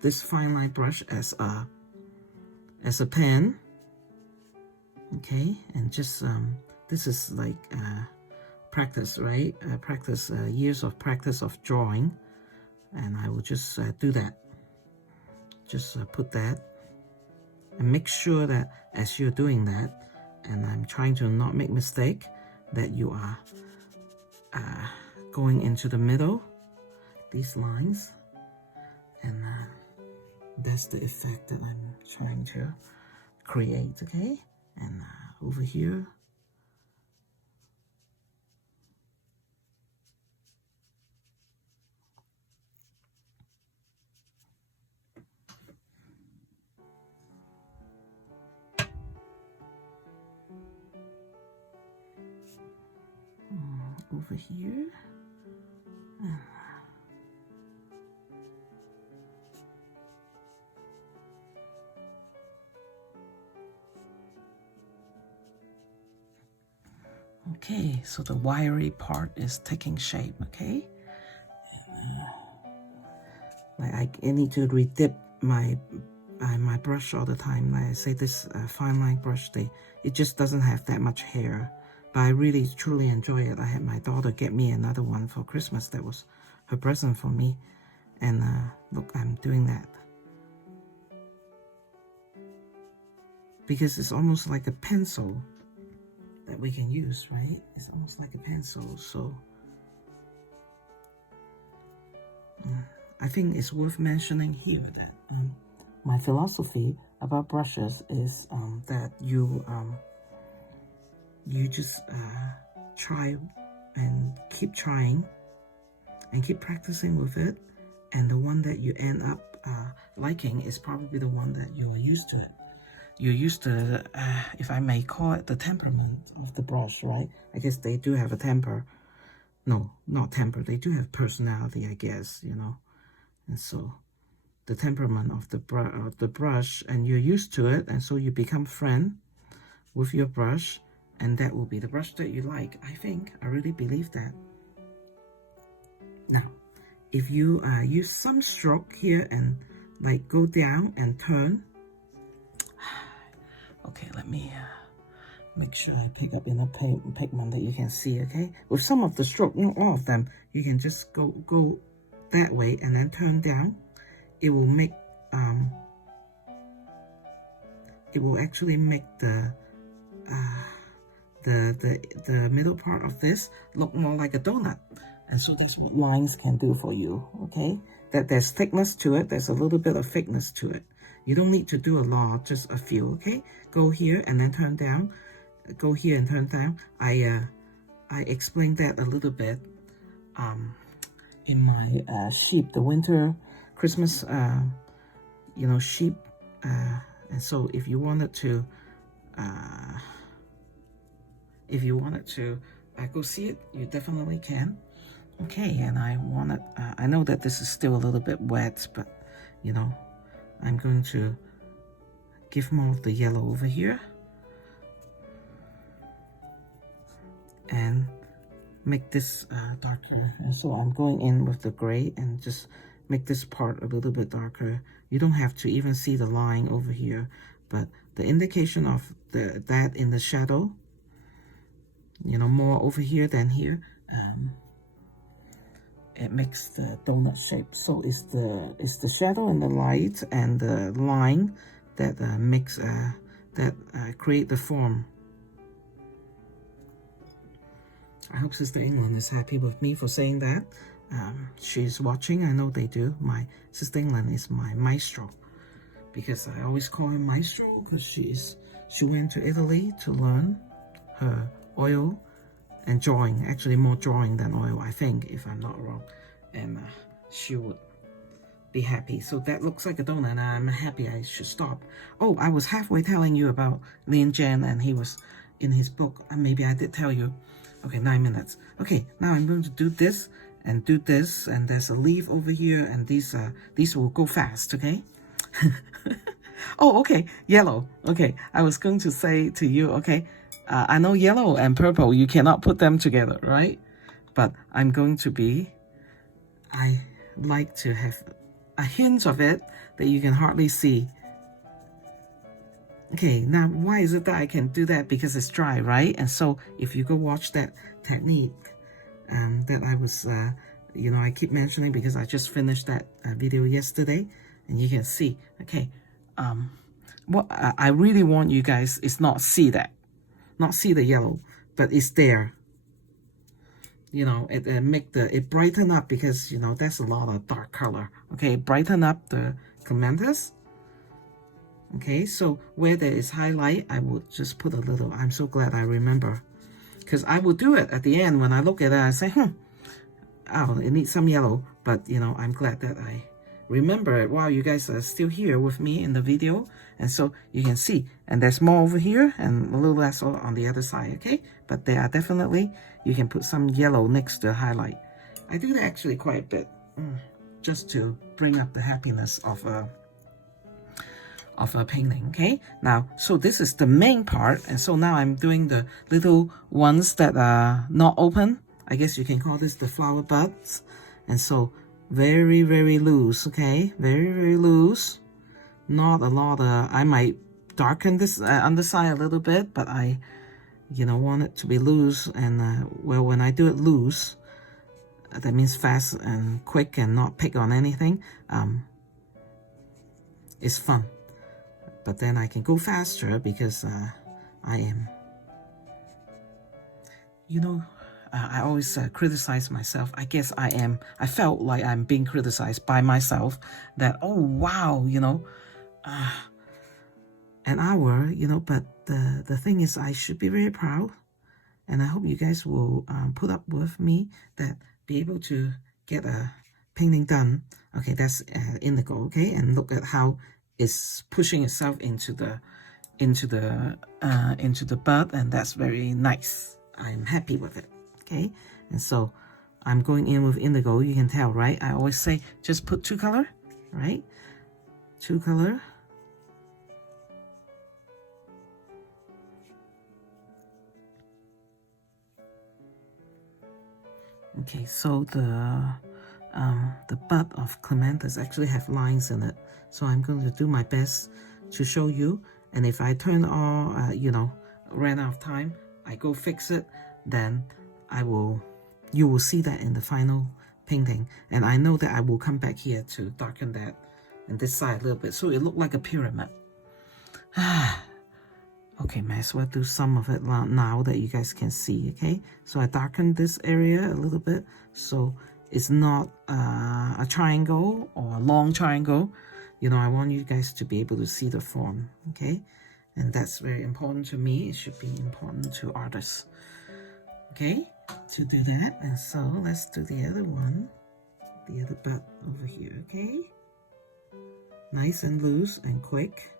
this fine line brush as a pen. Okay, and just this is like practice, right? Years of practice of drawing, and I will just do that. Just put that, and make sure that as you're doing that, and I'm trying to not make mistake, that you are going into the middle, these lines, and that's the effect that I'm trying to create. Okay, and over here, over here. Okay, so the wiry part is taking shape, okay? I need to redip my brush all the time. Like I say, this fine line brush, it just doesn't have that much hair. But I really, truly enjoy it. I had my daughter get me another one for Christmas. That was her present for me. And look, I'm doing that. Because it's almost like a pencil that we can use, right? It's almost like a pencil, so I think it's worth mentioning here that my philosophy about brushes is that you just try and keep trying and keep practicing with it, and the one that you end up liking is probably the one that you are used to it. You're used to, if I may call it, the temperament of the brush, right? I guess they do have a temper. No, not temper. They do have personality, I guess, you know. And so the temperament of the brush, and you're used to it, and so you become friend with your brush, and that will be the brush that you like. I think, I really believe that. Now, if you use some stroke here and like go down and turn. Okay, let me make sure I pick up enough pigment that you can see, okay? With some of the stroke, not all of them, you can just go that way and then turn down. It will make, it will actually make the middle part of this look more like a donut. And so that's what lines can do for you, okay? That there's thickness to it, there's a little bit of thickness to it. You don't need to do a lot, just a few, okay? Go here and then turn down. Go here and turn down. I explained that a little bit in my sheep, the winter Christmas, you know, sheep. And so if you wanted to, go see it, you definitely can. Okay, and I know that this is still a little bit wet, but you know, I'm going to give more of the yellow over here and make this darker. And so I'm going in with the gray and just make this part a little bit darker. You don't have to even see the line over here, but the indication of that in the shadow, you know, more over here than here, it makes the donut shape. So it's the shadow and the light and the line that create the form. I hope Sister England is happy with me for saying that. She's watching. I know they do. My Sister England is my maestro, because I always call her maestro because she went to Italy to learn her oil and drawing, actually more drawing than oil, I think, if I'm not wrong. And she would be happy. So that looks like a donut, and I'm happy. I should stop. Oh, I was halfway telling you about Lin Jan, and he was in his book. Maybe I did tell you. Okay, 9 minutes. Okay, now I'm going to do this, and there's a leaf over here, and these will go fast, okay? Oh, okay, yellow. Okay, I was going to say to you, okay, I know yellow and purple, you cannot put them together, right? But I like to have a hint of it that you can hardly see. Okay, now why is it that I can do that? Because it's dry, right? And so if you go watch that technique that I was, you know, I keep mentioning because I just finished that video yesterday, and you can see, okay, what I really want you guys is not see the yellow, but it's there. You know, it brighten up, because you know that's a lot of dark color. Okay, brighten up the Clematis. Okay, so where there is highlight, I would just put a little. I'm so glad I remember, because I will do it at the end when I look at it. I say, oh, it needs some yellow, but you know, I'm glad that I remember it while you guys are still here with me in the video. And so you can see, and there's more over here and a little less on the other side, okay? But there are definitely, you can put some yellow next to the highlight. I do that actually quite a bit, just to bring up the happiness of a painting, okay? Now, so this is the main part, and so now I'm doing the little ones that are not open. I guess you can call this the flower buds. And so very, very loose, okay? Very, very loose. Not a lot of, I might darken this underside a little bit, but I, want it to be loose. And, well, when I do it loose, that means fast and quick and not pick on anything. It's fun. But then I can go faster because I am, I always criticize myself. I guess I felt like I'm being criticized by myself that, oh, wow, an hour, but the thing is I should be very proud. And I hope you guys will put up with me that be able to get a painting done. Okay, that's indigo, okay? And look at how it's pushing itself into the bud, and that's very nice. I'm happy with it, okay? And so I'm going in with indigo. You can tell, right? I always say just put 2 color, right? 2 color. Okay, so the bud of Clematis actually have lines in it. So I'm going to do my best to show you. And if I turn all, ran out of time, I go fix it, then you will see that in the final painting. And I know that I will come back here to darken that and this side a little bit, so it looked like a pyramid. Okay, might as well do some of it now that you guys can see, okay? So I darkened this area a little bit, so it's not a triangle or a long triangle. I want you guys to be able to see the form, okay? And that's very important to me. It should be important to artists, okay? To do that. And so let's do the other one, the other bud over here, okay? Nice and loose and quick.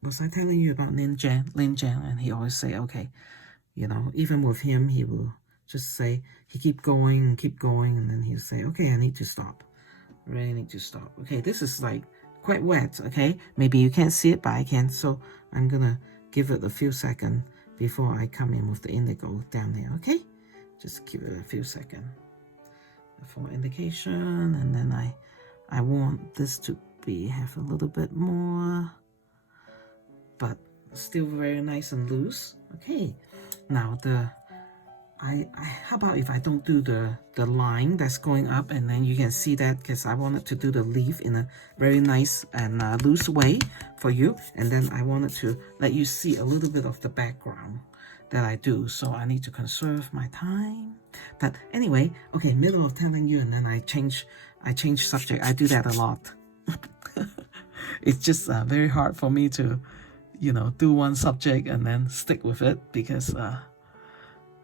Was I telling you about Lin Jan? And he always say, okay, even with him, he will just say, he keep going, and then he'll say, okay, I need to stop. Really need to stop. Okay, this is like quite wet, okay? Maybe you can't see it, but I can. So I'm gonna give it a few seconds before I come in with the indigo down there, okay? Just give it a few seconds for indication, and then I want this to have a little bit more, but still very nice and loose. Okay, now how about if I don't do the line that's going up, and then you can see that because I wanted to do the leaf in a very nice and loose way for you, and then I wanted to let you see a little bit of the background that I do, so I need to conserve my time. But anyway, okay, middle of telling you, and then I change subject. I do that a lot. It's just very hard for me to do one subject and then stick with it, because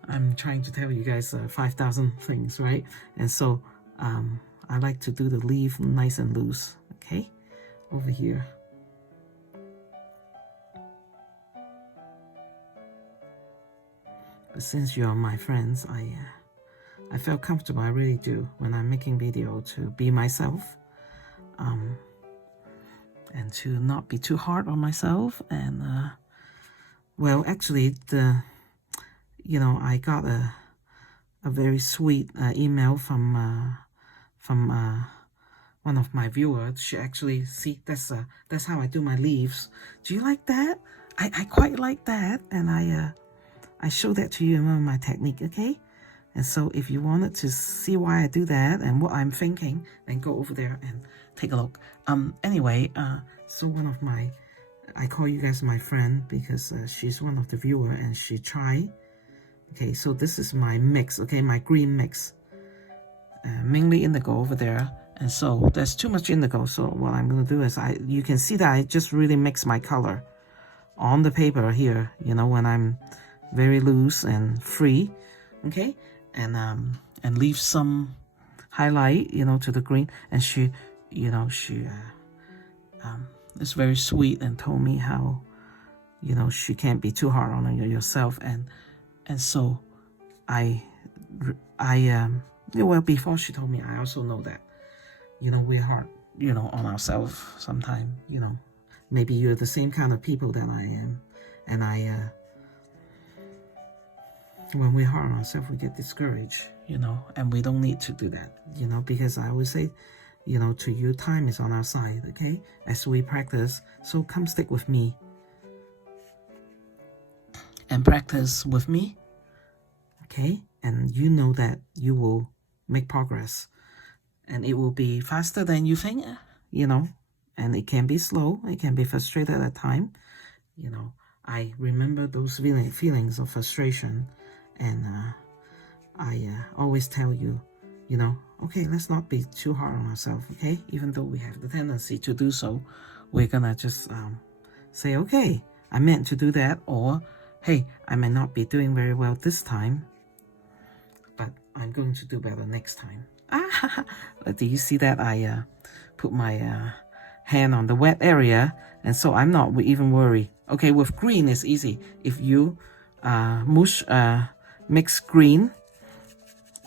I'm trying to tell you guys 5,000 things, right? And so I like to do the leaf nice and loose, okay? Over here. But since you're my friends, I feel comfortable, I really do, when I'm making video, to be myself. And to not be too hard on myself. And well, actually, I got a very sweet email from one of my viewers. She actually, see, that's how I do my leaves. Do you like that? I quite like that, and I show that to you in one of my technique, okay? And so if you wanted to see why I do that and what I'm thinking, then go over there and take a look. Anyway, so one of my, I call you guys my friend because she's one of the viewer, and she tried. Okay, so this is my mix, okay, my green mix. Mainly indigo over there. And so there's too much indigo, so what I'm going to do is you can see that I just really mix my color. on the paper here, you know, when I'm very loose and free, okay, and leave some highlight, you know, to the green. And she, you know, she is very sweet and told me how, you know, she can't be too hard on yourself, and so well, before she told me, I also know that, you know, we're hard, you know, on ourselves sometimes, you know. Maybe you're the same kind of people that I am, and when we're hard on ourselves, we get discouraged, you know, and we don't need to do that, you know, because I always say, you know, to you, time is on our side, okay, as we practice. So come stick with me and practice with me, okay, and you know that you will make progress, and it will be faster than you think, you know, and it can be slow, it can be frustrated at time, you know. I remember those feelings of frustration, and I always tell you, you know, okay, let's not be too hard on ourselves, okay? Even though we have the tendency to do so, we're gonna just say, okay, I meant to do that, or hey, I may not be doing very well this time, but I'm going to do better next time. Do you see that? I put my hand on the wet area, and so I'm not even worried. Okay, with green it's easy. If you mix green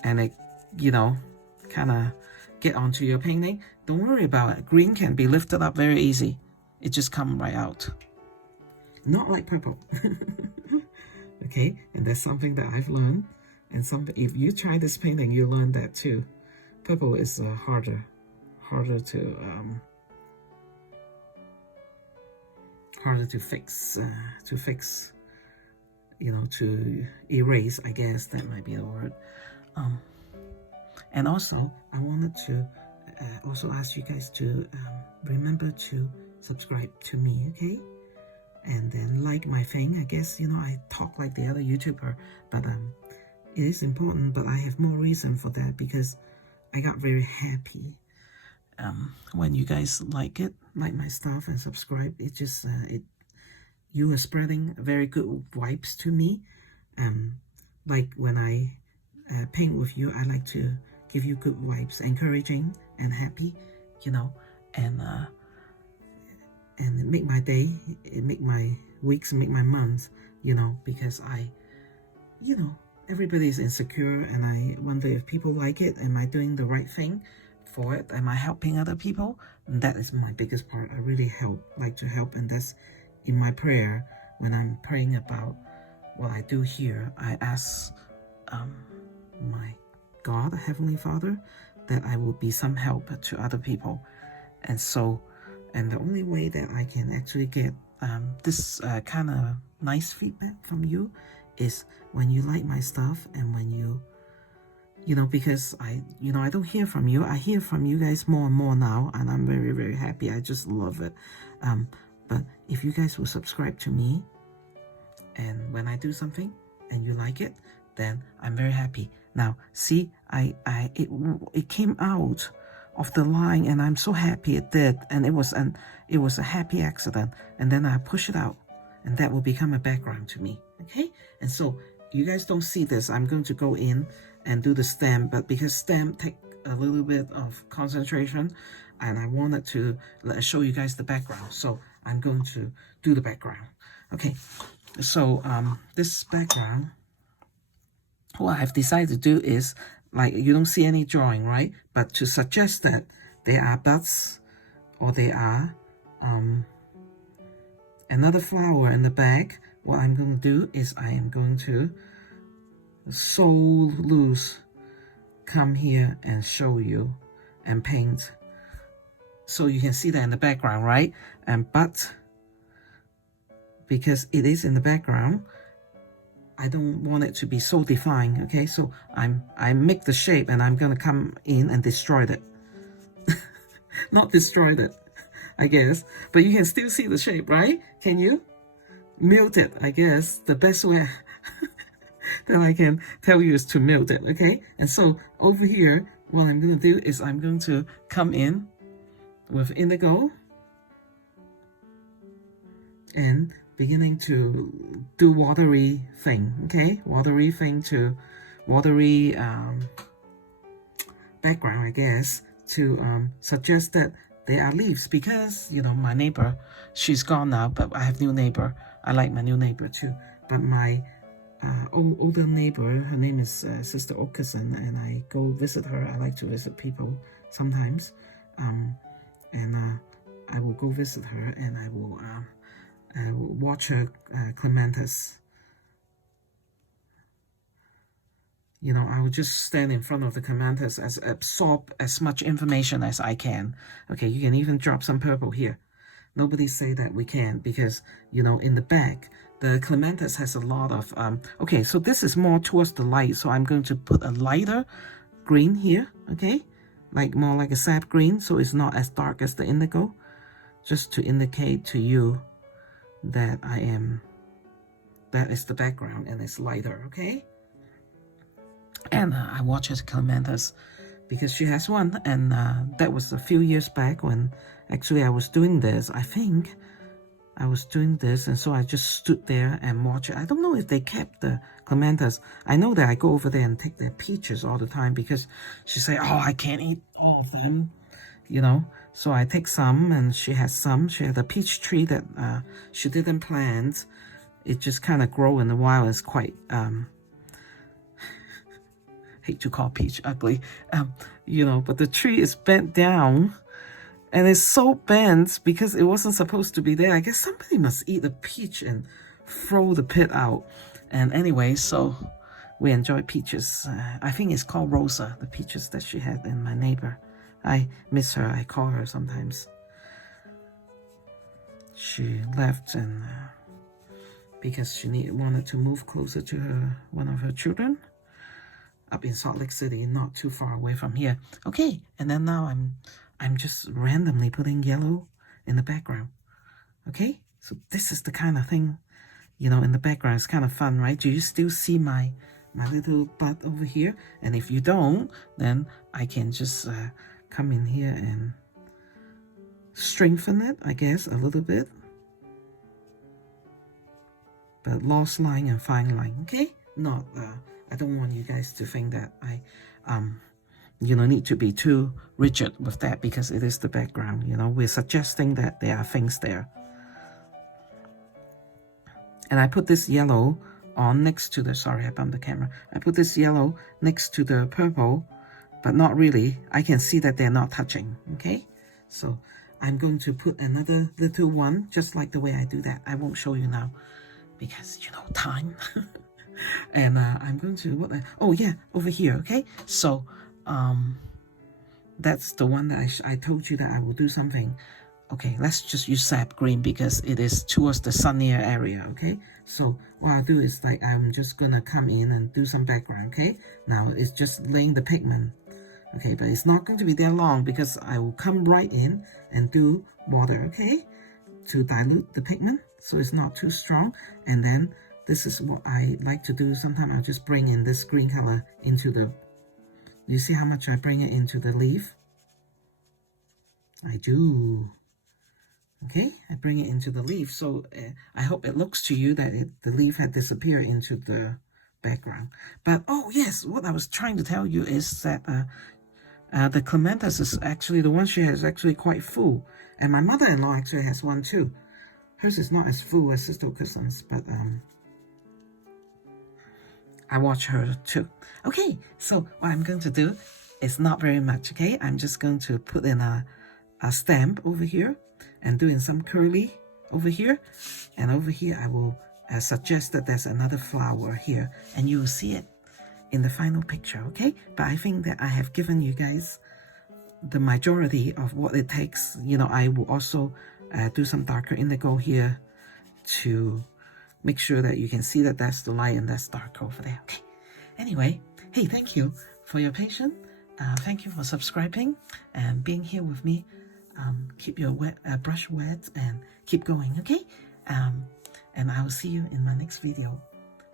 and it, you know, kind of get onto your painting, don't worry about it. Green can be lifted up very easy. It just comes right out. Not like purple. Okay, and that's something that I've learned. And if you try this painting, you learn that too. Purple is harder to fix, you know, to erase, I guess that might be the word. And also, I wanted to also ask you guys to remember to subscribe to me, okay? And then like my thing. I guess, you know, I talk like the other YouTuber, but it is important, but I have more reason for that because I got very happy when you guys like my stuff and subscribe. It just you are spreading very good vibes to me. Like when I paint with you, I like to give you good vibes, encouraging and happy, you know, and it make my day, it make my weeks, make my months, you know, because you know, everybody's insecure, and I wonder if people like it. Am I doing the right thing for it? Am I helping other people? And that is my biggest part. I really like to help, and that's in my prayer. When I'm praying about what I do here, I ask my God, Heavenly Father, that I will be some help to other people. And so, and the only way that I can actually get this kind of nice feedback from you is when you like my stuff, and when you know, because I don't hear from you. I hear from you guys more and more now, and I'm very, very happy. I just love it. But if you guys will subscribe to me, and when I do something and you like it, then I'm very happy. Now, see, it came out of the line, and I'm so happy it did, and it was a happy accident. And then I push it out, and that will become a background to me. Okay, and so you guys don't see this. I'm going to go in and do the stem, but because stem take a little bit of concentration, and I wanted to show you guys the background, so I'm going to do the background. Okay, so this background, what I've decided to do is, like, you don't see any drawing, right? But to suggest that there are buds, or there are another flower in the back, what I'm going to do is I am going to so loose come here and show you and paint, so you can see that in the background, right? But because it is in the background, I don't want it to be so defined. Okay, so I make the shape, and I'm gonna come in and destroy it. Not destroy it, I guess, but you can still see the shape, right? Can you? Melt it, I guess. The best way that I can tell you is to melt it, okay? And so over here, what I'm going to do is I'm going to come in with indigo, and beginning to do watery thing, okay? Watery thing to watery background, I guess, to suggest that there are leaves, because, you know, my neighbor, she's gone now, but I have new neighbor. I like my new neighbor too. But my older neighbor, her name is Sister Okerson, and I go visit her. I like to visit people sometimes. And I will go visit her, and I will watch her Clematis. You know, I will just stand in front of the Clematis as absorb as much information as I can. Okay, you can even drop some purple here. Nobody say that we can't, because, you know, in the back, the Clematis has a lot of, okay, so this is more towards the light, so I'm going to put a lighter green here, okay? Like more like a sap green, so it's not as dark as the indigo, just to indicate to you that that is the background and it's lighter, okay? And I watch his Clematis because she has one, and that was a few years back when actually I was doing this. I think I was doing this, and so I just stood there and watched it. I don't know if they kept the Clematis. I know that I go over there and take their peaches all the time, because she say, oh, I can't eat all of them, you know. So I take some, and she has some. She had a peach tree that she didn't plant. It just kind of grow in the wild. It's quite hate to call peach ugly, you know, but the tree is bent down, and it's so bent because it wasn't supposed to be there. I guess somebody must eat the peach and throw the pit out. And anyway, so we enjoy peaches. I think it's called Rosa, the peaches that she had in my neighbor. I miss her. I call her sometimes. She left, and because she wanted to move closer to one of her children up in Salt Lake City, not too far away from here. Okay, and then now I'm just randomly putting yellow in the background. Okay, so this is the kind of thing, you know, in the background. It's kind of fun, right? Do you still see my little bud over here? And if you don't, then I can just come in here and strengthen it, I guess, a little bit. But lost line and fine line, okay? Not I don't want you guys to think that I, you know, need to be too rigid with that, because it is the background. You know, we're suggesting that there are things there. And I put this yellow on next to the, sorry, I bumped the camera. I put this yellow next to the purple, but not really. I can see that they're not touching, okay? So I'm going to put another little one, just like the way I do that. I won't show you now, because, you know, time. And I'm going to, oh yeah, over here, okay? So, that's the one that I told you that I will do something. Okay, let's just use sap green because it is towards the sunnier area, okay? So, what I'll do is, like, I'm just gonna come in and do some background, okay? Now, it's just laying the pigment, okay? But it's not going to be there long, because I will come right in and do water, okay? To dilute the pigment, so it's not too strong. And then this is what I like to do. Sometimes I'll just bring in this green color into the, you see how much I bring it into the leaf? I do. Okay, I bring it into the leaf. So I hope it looks to you that the leaf had disappeared into the background. But, oh yes, what I was trying to tell you is that the Clematis is actually, the one she has, actually quite full. And my mother-in-law actually has one too. Hers is not as full as Sister Cousin's, but I watch her too. Okay, so what I'm going to do is not very much, okay? I'm just going to put in a stamp over here and doing some curly over here. And over here, I will suggest that there's another flower here, and you will see it in the final picture, okay? But I think that I have given you guys the majority of what it takes. You know, I will also do some darker indigo here to make sure that you can see that that's the light and that's dark over there. Okay. Anyway, hey, thank you for your patience. Thank you for subscribing and being here with me. Keep your brush wet and keep going, okay? And I will see you in my next video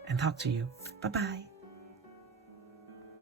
and talk to you. Bye-bye.